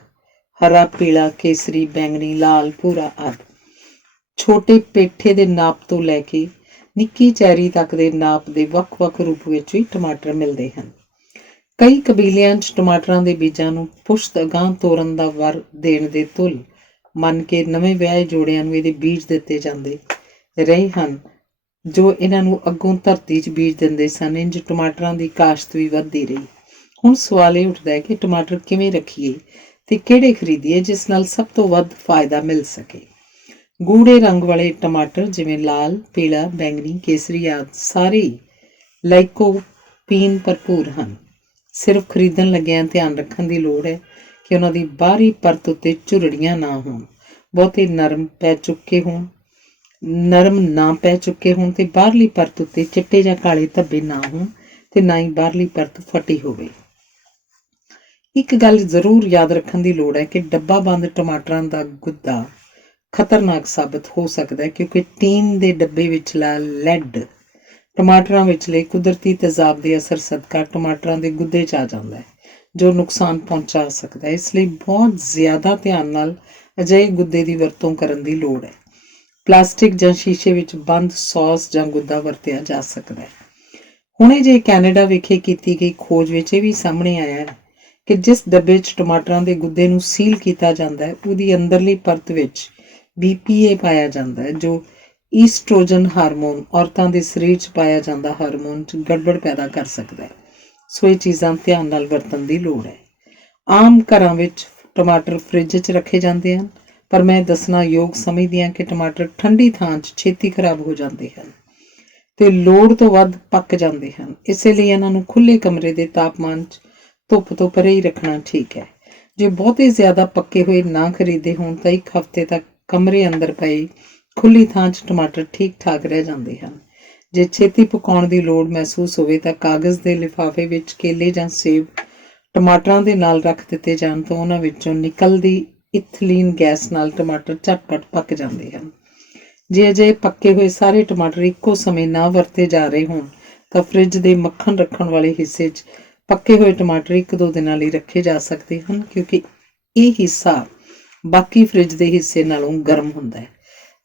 ਹਰਾ, ਪੀਲਾ, ਕੇਸਰੀ, ਬੈਂਗਣੀ, ਲਾਲ, ਭੂਰਾ ਆਦਿ ਛੋਟੇ ਪੇਠੇ ਦੇ ਨਾਪ ਤੋਂ ਲੈ ਕੇ ਨਿੱਕੀ ਚੈਰੀ ਤੱਕ ਦੇ ਨਾਪ ਦੇ ਵੱਖ-ਵੱਖ ਰੂਪ ਵਿੱਚ ਵੀ ਟਮਾਟਰ ਮਿਲਦੇ ਹਨ। ਕਈ ਕਬੀਲਿਆਂ 'ਚ ਟਮਾਟਰਾਂ ਦੇ ਬੀਜਾਂ ਨੂੰ ਪੁਸ਼ਤ ਅਗਾਂਹ ਤੋਰਨ ਦਾ ਵਰ ਦੇਣ ਦੇ ਤੁੱਲ ਮੰਨ ਕੇ ਨਵੇਂ ਵਿਆਹੇ ਜੋੜਿਆਂ ਨੂੰ ਇਹਦੇ ਬੀਜ ਦਿੱਤੇ ਜਾਂਦੇ ਰਹੇ ਹਨ, ਜੋ ਇਹਨਾਂ ਨੂੰ ਅੱਗੋਂ ਧਰਤੀ 'ਚ ਬੀਜ ਦਿੰਦੇ ਸਨ। ਇੰਝ ਟਮਾਟਰਾਂ ਦੀ ਕਾਸ਼ਤ ਵੀ ਵੱਧਦੀ ਰਹੀ। ਹੁਣ ਸਵਾਲ ਇਹ ਉੱਠਦਾ ਹੈ ਕਿ ਟਮਾਟਰ ਕਿਵੇਂ ਰੱਖੀਏ ਤੇ ਕਿਹੜੇ ਖਰੀਦੀਏ ਜਿਸ ਨਾਲ ਸਭ ਤੋਂ ਵੱਧ ਫਾਇਦਾ ਮਿਲ ਸਕੇ। ਗੂੜੇ ਰੰਗ ਵਾਲੇ ਟਮਾਟਰ ਜਿਵੇਂ ਲਾਲ, ਪੀਲਾ, ਬੈਂਗਣੀ, ਕੇਸਰੀ ਆਦਿ ਸਾਰੇ ਲਾਈਕੋਪੀਨ ਭਰਪੂਰ ਹਨ। ਸਿਰਫ ਖਰੀਦਣ ਲੱਗਿਆਂ ਧਿਆਨ ਰੱਖਣ ਦੀ ਲੋੜ ਹੈ ਕਿ ਉਹਨਾਂ ਦੀ ਬਾਹਰੀ ਪਰਤ ਉੱਤੇ ਝੁਰੜੀਆਂ ਨਾ ਹੋਣ, ਬਹੁਤੇ ਨਰਮ ਨਾ ਪੈ ਚੁੱਕੇ ਹੋਣ ਤੇ ਬਾਹਰਲੀ ਪਰਤ ਉੱਤੇ ਚਿੱਟੇ ਜਾਂ ਕਾਲੇ ਧੱਬੇ ਨਾ ਹੋਣ ਤੇ ਨਾ ਹੀ ਬਾਹਰਲੀ ਪਰਤ ਫਟੀ ਹੋਵੇ। ਇੱਕ ਗੱਲ ਜ਼ਰੂਰ ਯਾਦ ਰੱਖਣ ਦੀ ਲੋੜ ਹੈ ਕਿ ਡੱਬਾ ਬੰਦ ਟਮਾਟਰਾਂ ਦਾ ਗੁੱਦਾ ਖਤਰਨਾਕ ਸਾਬਤ ਹੋ ਸਕਦਾ ਹੈ, ਕਿਉਂਕਿ ਟੀਨ ਦੇ ਡੱਬੇ ਵਿਚਲਾ ਲੈਡ ਟਮਾਟਰਾਂ ਵਿਚਲੇ ਕੁਦਰਤੀ ਤੇਜ਼ਾਬ ਦੇ ਅਸਰ ਸਦਕਾ ਟਮਾਟਰਾਂ ਦੇ ਗੁੱਦੇ 'ਚ ਆ ਜਾਂਦਾ ਹੈ, ਜੋ ਨੁਕਸਾਨ ਪਹੁੰਚਾ ਸਕਦਾ ਹੈ। ਇਸ ਲਈ ਬਹੁਤ ਜ਼ਿਆਦਾ ਧਿਆਨ ਨਾਲ ਅਜਿਹੇ ਗੁੱਦੇ ਦੀ ਵਰਤੋਂ ਕਰਨ ਦੀ ਲੋੜ ਹੈ। ਪਲਾਸਟਿਕ ਜਾਂ ਸ਼ੀਸ਼ੇ ਵਿੱਚ ਬੰਦ ਸੌਸ ਜਾਂ ਗੁੱਦਾ ਵਰਤਿਆ ਜਾ ਸਕਦਾ ਹੈ। ਹੁਣੇ ਜੇ ਕੈਨੇਡਾ ਵਿਖੇ ਕੀਤੀ ਗਈ ਖੋਜ ਵਿੱਚ ਇਹ ਵੀ ਸਾਹਮਣੇ ਆਇਆ ਹੈ ਕਿ ਜਿਸ ਡੱਬੇ 'ਚ ਟਮਾਟਰਾਂ ਦੇ ਗੁੱਦੇ ਨੂੰ ਸੀਲ ਕੀਤਾ ਜਾਂਦਾ ਹੈ, ਉਹਦੀ ਅੰਦਰਲੀ ਪਰਤ ਵਿੱਚ BPA ਪਾਇਆ ਜਾਂਦਾ ਹੈ, ਜੋ ਈਸਟ੍ਰੋਜਨ ਹਾਰਮੋਨ, ਔਰਤਾਂ ਦੇ ਸਰੀਰ 'ਚ ਪਾਇਆ ਜਾਂਦਾ ਹਾਰਮੋਨ 'ਚ ਗੜਬੜ ਪੈਦਾ ਕਰ ਸਕਦਾ ਹੈ। ਸੋ ਇਹ ਚੀਜ਼ਾਂ ਧਿਆਨ ਨਾਲ ਵਰਤਣ ਦੀ ਲੋੜ ਹੈ। ਆਮ ਘਰਾਂ ਵਿੱਚ ਟਮਾਟਰ ਫ੍ਰਿਜ 'ਚ ਰੱਖੇ ਜਾਂਦੇ ਹਨ, ਪਰ ਮੈਂ ਦੱਸਣਾ ਯੋਗ ਸਮਝਦੀ ਹਾਂ ਕਿ ਟਮਾਟਰ ਠੰਡੀ ਥਾਂ 'ਚ ਛੇਤੀ ਖਰਾਬ ਹੋ ਜਾਂਦੇ ਹਨ ਤੇ ਲੋੜ ਤੋਂ ਵੱਧ ਪੱਕ ਜਾਂਦੇ ਹਨ। ਇਸੇ ਲਈ ਇਹਨਾਂ ਨੂੰ ਖੁੱਲ੍ਹੇ ਕਮਰੇ ਦੇ ਤਾਪਮਾਨ 'ਚ ਧੁੱਪ ਤੋਂ ਪਰੇ ਹੀ ਰੱਖਣਾ ਠੀਕ ਹੈ। ਜੇ ਬਹੁਤੇ ਜ਼ਿਆਦਾ ਪੱਕੇ ਹੋਏ ਨਾ ਖਰੀਦੇ ਹੋਣ ਤਾਂ 1 ਹਫ਼ਤੇ ਤੱਕ ਕਮਰੇ ਅੰਦਰ ਪਏ ਖੁੱਲ੍ਹੀ ਥਾਂ 'ਚ ਟਮਾਟਰ ਠੀਕ ਠਾਕ ਰਹਿ ਜਾਂਦੇ ਹਨ। ਜੇ ਛੇਤੀ ਪਕਾਉਣ ਦੀ ਲੋੜ ਮਹਿਸੂਸ ਹੋਵੇ ਤਾਂ ਕਾਗਜ਼ ਦੇ ਲਿਫਾਫੇ ਵਿੱਚ ਕੇਲੇ ਜਾਂ ਸੇਬ ਟਮਾਟਰਾਂ ਦੇ ਨਾਲ ਰੱਖ ਦਿੱਤੇ ਜਾਣ ਤਾਂ ਉਹਨਾਂ ਵਿੱਚੋਂ ਨਿਕਲਦੀ ਇਥਲੀਨ ਗੈਸ ਨਾਲ ਟਮਾਟਰ ਝਟਪਟ ਪੱਕ ਜਾਂਦੇ ਹਨ। ਜੇ ਅਜਿਹੇ ਪੱਕੇ ਹੋਏ ਸਾਰੇ ਟਮਾਟਰ ਇੱਕੋ ਸਮੇਂ ਨਾ ਵਰਤੇ ਜਾ ਰਹੇ ਹੋਣ ਤਾਂ ਫ੍ਰਿਜ ਦੇ ਮੱਖਣ ਰੱਖਣ ਵਾਲੇ ਹਿੱਸੇ 'ਚ ਪੱਕੇ ਹੋਏ ਟਮਾਟਰ 1-2 ਦਿਨਾਂ ਲਈ ਰੱਖੇ ਜਾ ਸਕਦੇ ਹਨ, ਕਿਉਂਕਿ ਇਹ ਹਿੱਸਾ ਬਾਕੀ ਫ੍ਰਿਜ ਦੇ ਹਿੱਸੇ ਨਾਲੋਂ ਗਰਮ ਹੁੰਦਾ ਹੈ।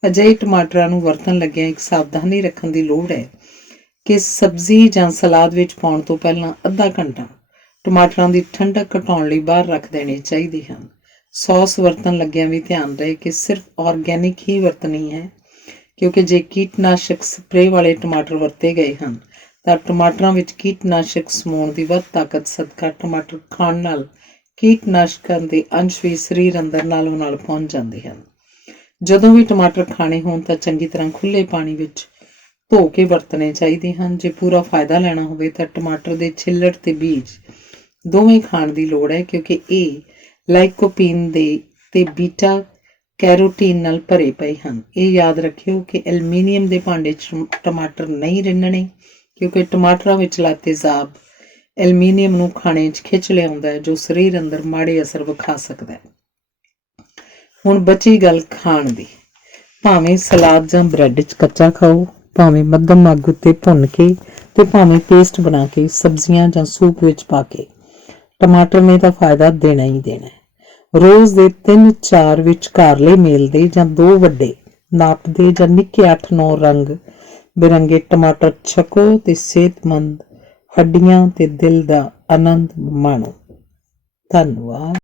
ਅਜਿਹੇ ਟਮਾਟਰਾਂ ਨੂੰ ਵਰਤਣ ਲੱਗਿਆਂ ਇੱਕ ਸਾਵਧਾਨੀ ਰੱਖਣ ਦੀ ਲੋੜ ਹੈ ਕਿ ਸਬਜ਼ੀ ਜਾਂ ਸਲਾਦ ਵਿੱਚ ਪਾਉਣ ਤੋਂ ਪਹਿਲਾਂ ਅੱਧਾ ਘੰਟਾ ਟਮਾਟਰਾਂ ਦੀ ਠੰਡਕ ਘਟਾਉਣ ਲਈ ਬਾਹਰ ਰੱਖ ਦੇਣੇ ਚਾਹੀਦੇ ਹਨ। ਸੌਸ ਵਰਤਣ ਲੱਗਿਆਂ ਵੀ ਧਿਆਨ ਰਹੇ ਕਿ ਸਿਰਫ ਆਰਗੈਨਿਕ ਹੀ ਵਰਤਣੀ ਹੈ, ਕਿਉਂਕਿ ਜੇ ਕੀਟਨਾਸ਼ਕ ਸਪਰੇਅ ਵਾਲੇ ਟਮਾਟਰ ਵਰਤੇ ਗਏ ਹਨ ਤਾਂ ਟਮਾਟਰਾਂ ਵਿੱਚ ਕੀਟਨਾਸ਼ਕ ਸਮਾਉਣ ਦੀ ਵੱਧ ਤਾਕਤ ਸਦਕਾ ਟਮਾਟਰ ਖਾਣ ਨਾਲ ਕੀਟਨਾਸ਼ਕਾਂ ਦੇ ਅੰਸ਼ ਵੀ ਸਰੀਰ ਅੰਦਰ ਨਾਲੋਂ ਨਾਲ ਪਹੁੰਚ ਜਾਂਦੇ ਹਨ। ਜਦੋਂ ਵੀ ਟਮਾਟਰ ਖਾਣੇ ਹੋਣ ਤਾਂ ਚੰਗੀ ਤਰ੍ਹਾਂ ਖੁੱਲ੍ਹੇ ਪਾਣੀ ਵਿੱਚ ਧੋ ਕੇ ਵਰਤਣੇ ਚਾਹੀਦੇ ਹਨ। ਜੇ ਪੂਰਾ ਫਾਇਦਾ ਲੈਣਾ ਹੋਵੇ ਤਾਂ ਟਮਾਟਰ ਦੇ ਛਿੱਲੜ ਤੇ ਬੀਜ ਦੋਵੇਂ ਖਾਣ ਦੀ ਲੋੜ ਹੈ, ਕਿਉਂਕਿ ਇਹ ਲਾਈਕੋਪੀਨ ਦੇ ਤੇ ਬੀਟਾ ਕੈਰੋਟੀਨ ਨਾਲ ਭਰੇ ਪਏ ਹਨ। ਇਹ ਯਾਦ ਰੱਖਿਓ ਕਿ ਐਲੂਮੀਨੀਅਮ ਦੇ ਭਾਂਡੇ 'ਚ ਟਮਾਟਰ ਨਹੀਂ ਰਿੰਨਣੇ, ਕਿਉਂਕਿ ਟਮਾਟਰਾਂ ਵਿਚਲਾ ਤੇਜ਼ਾਬ ਐਲੂਮੀਨੀਅਮ ਨੂੰ ਖਾਣੇ 'ਚ ਖਿੱਚ ਲਿਆਉਂਦਾ ਹੈ, ਜੋ ਸਰੀਰ ਅੰਦਰ ਮਾੜੇ ਅਸਰ ਵਿਖਾ ਸਕਦਾ ਹੈ। ਹੁਣ ਬਚੀ ਗੱਲ ਖਾਣ ਦੀ। ਭਾਵੇਂ ਸਲਾਦ ਜਾਂ ਬ੍ਰੈਡ 'ਚ ਕੱਚਾ ਖਾਓ, ਭਾਵੇਂ ਮੱਧਮ ਅੱਗ ਉੱਤੇ ਭੁੰਨ ਕੇ ਤੇ ਭਾਵੇਂ ਪੇਸਟ ਬਣਾ ਕੇ ਸਬਜ਼ੀਆਂ ਜਾਂ ਸੂਪ ਵਿੱਚ ਪਾ ਕੇ, ਟਮਾਟਰ ਨੇ ਤਾਂ ਫਾਇਦਾ ਦੇਣਾ ਹੀ ਦੇਣਾ ਹੈ। ਰੋਜ਼ ਦੇ 3-4 ਵਿਚਕਾਰਲੇ ਮੇਲ ਦੇ ਜਾਂ 2 ਵੱਡੇ ਨਾਪ ਦੇ ਜਾਂ ਨਿੱਕੇ 8-9 ਰੰਗ ਬਿਰੰਗੇ ਟਮਾਟਰ ਛਕੋ ਤੇ ਸਿਹਤਮੰਦ ਹੱਡੀਆਂ ਤੇ ਦਿਲ ਦਾ ਆਨੰਦ ਮਾਣੋ। ਧੰਨਵਾਦ।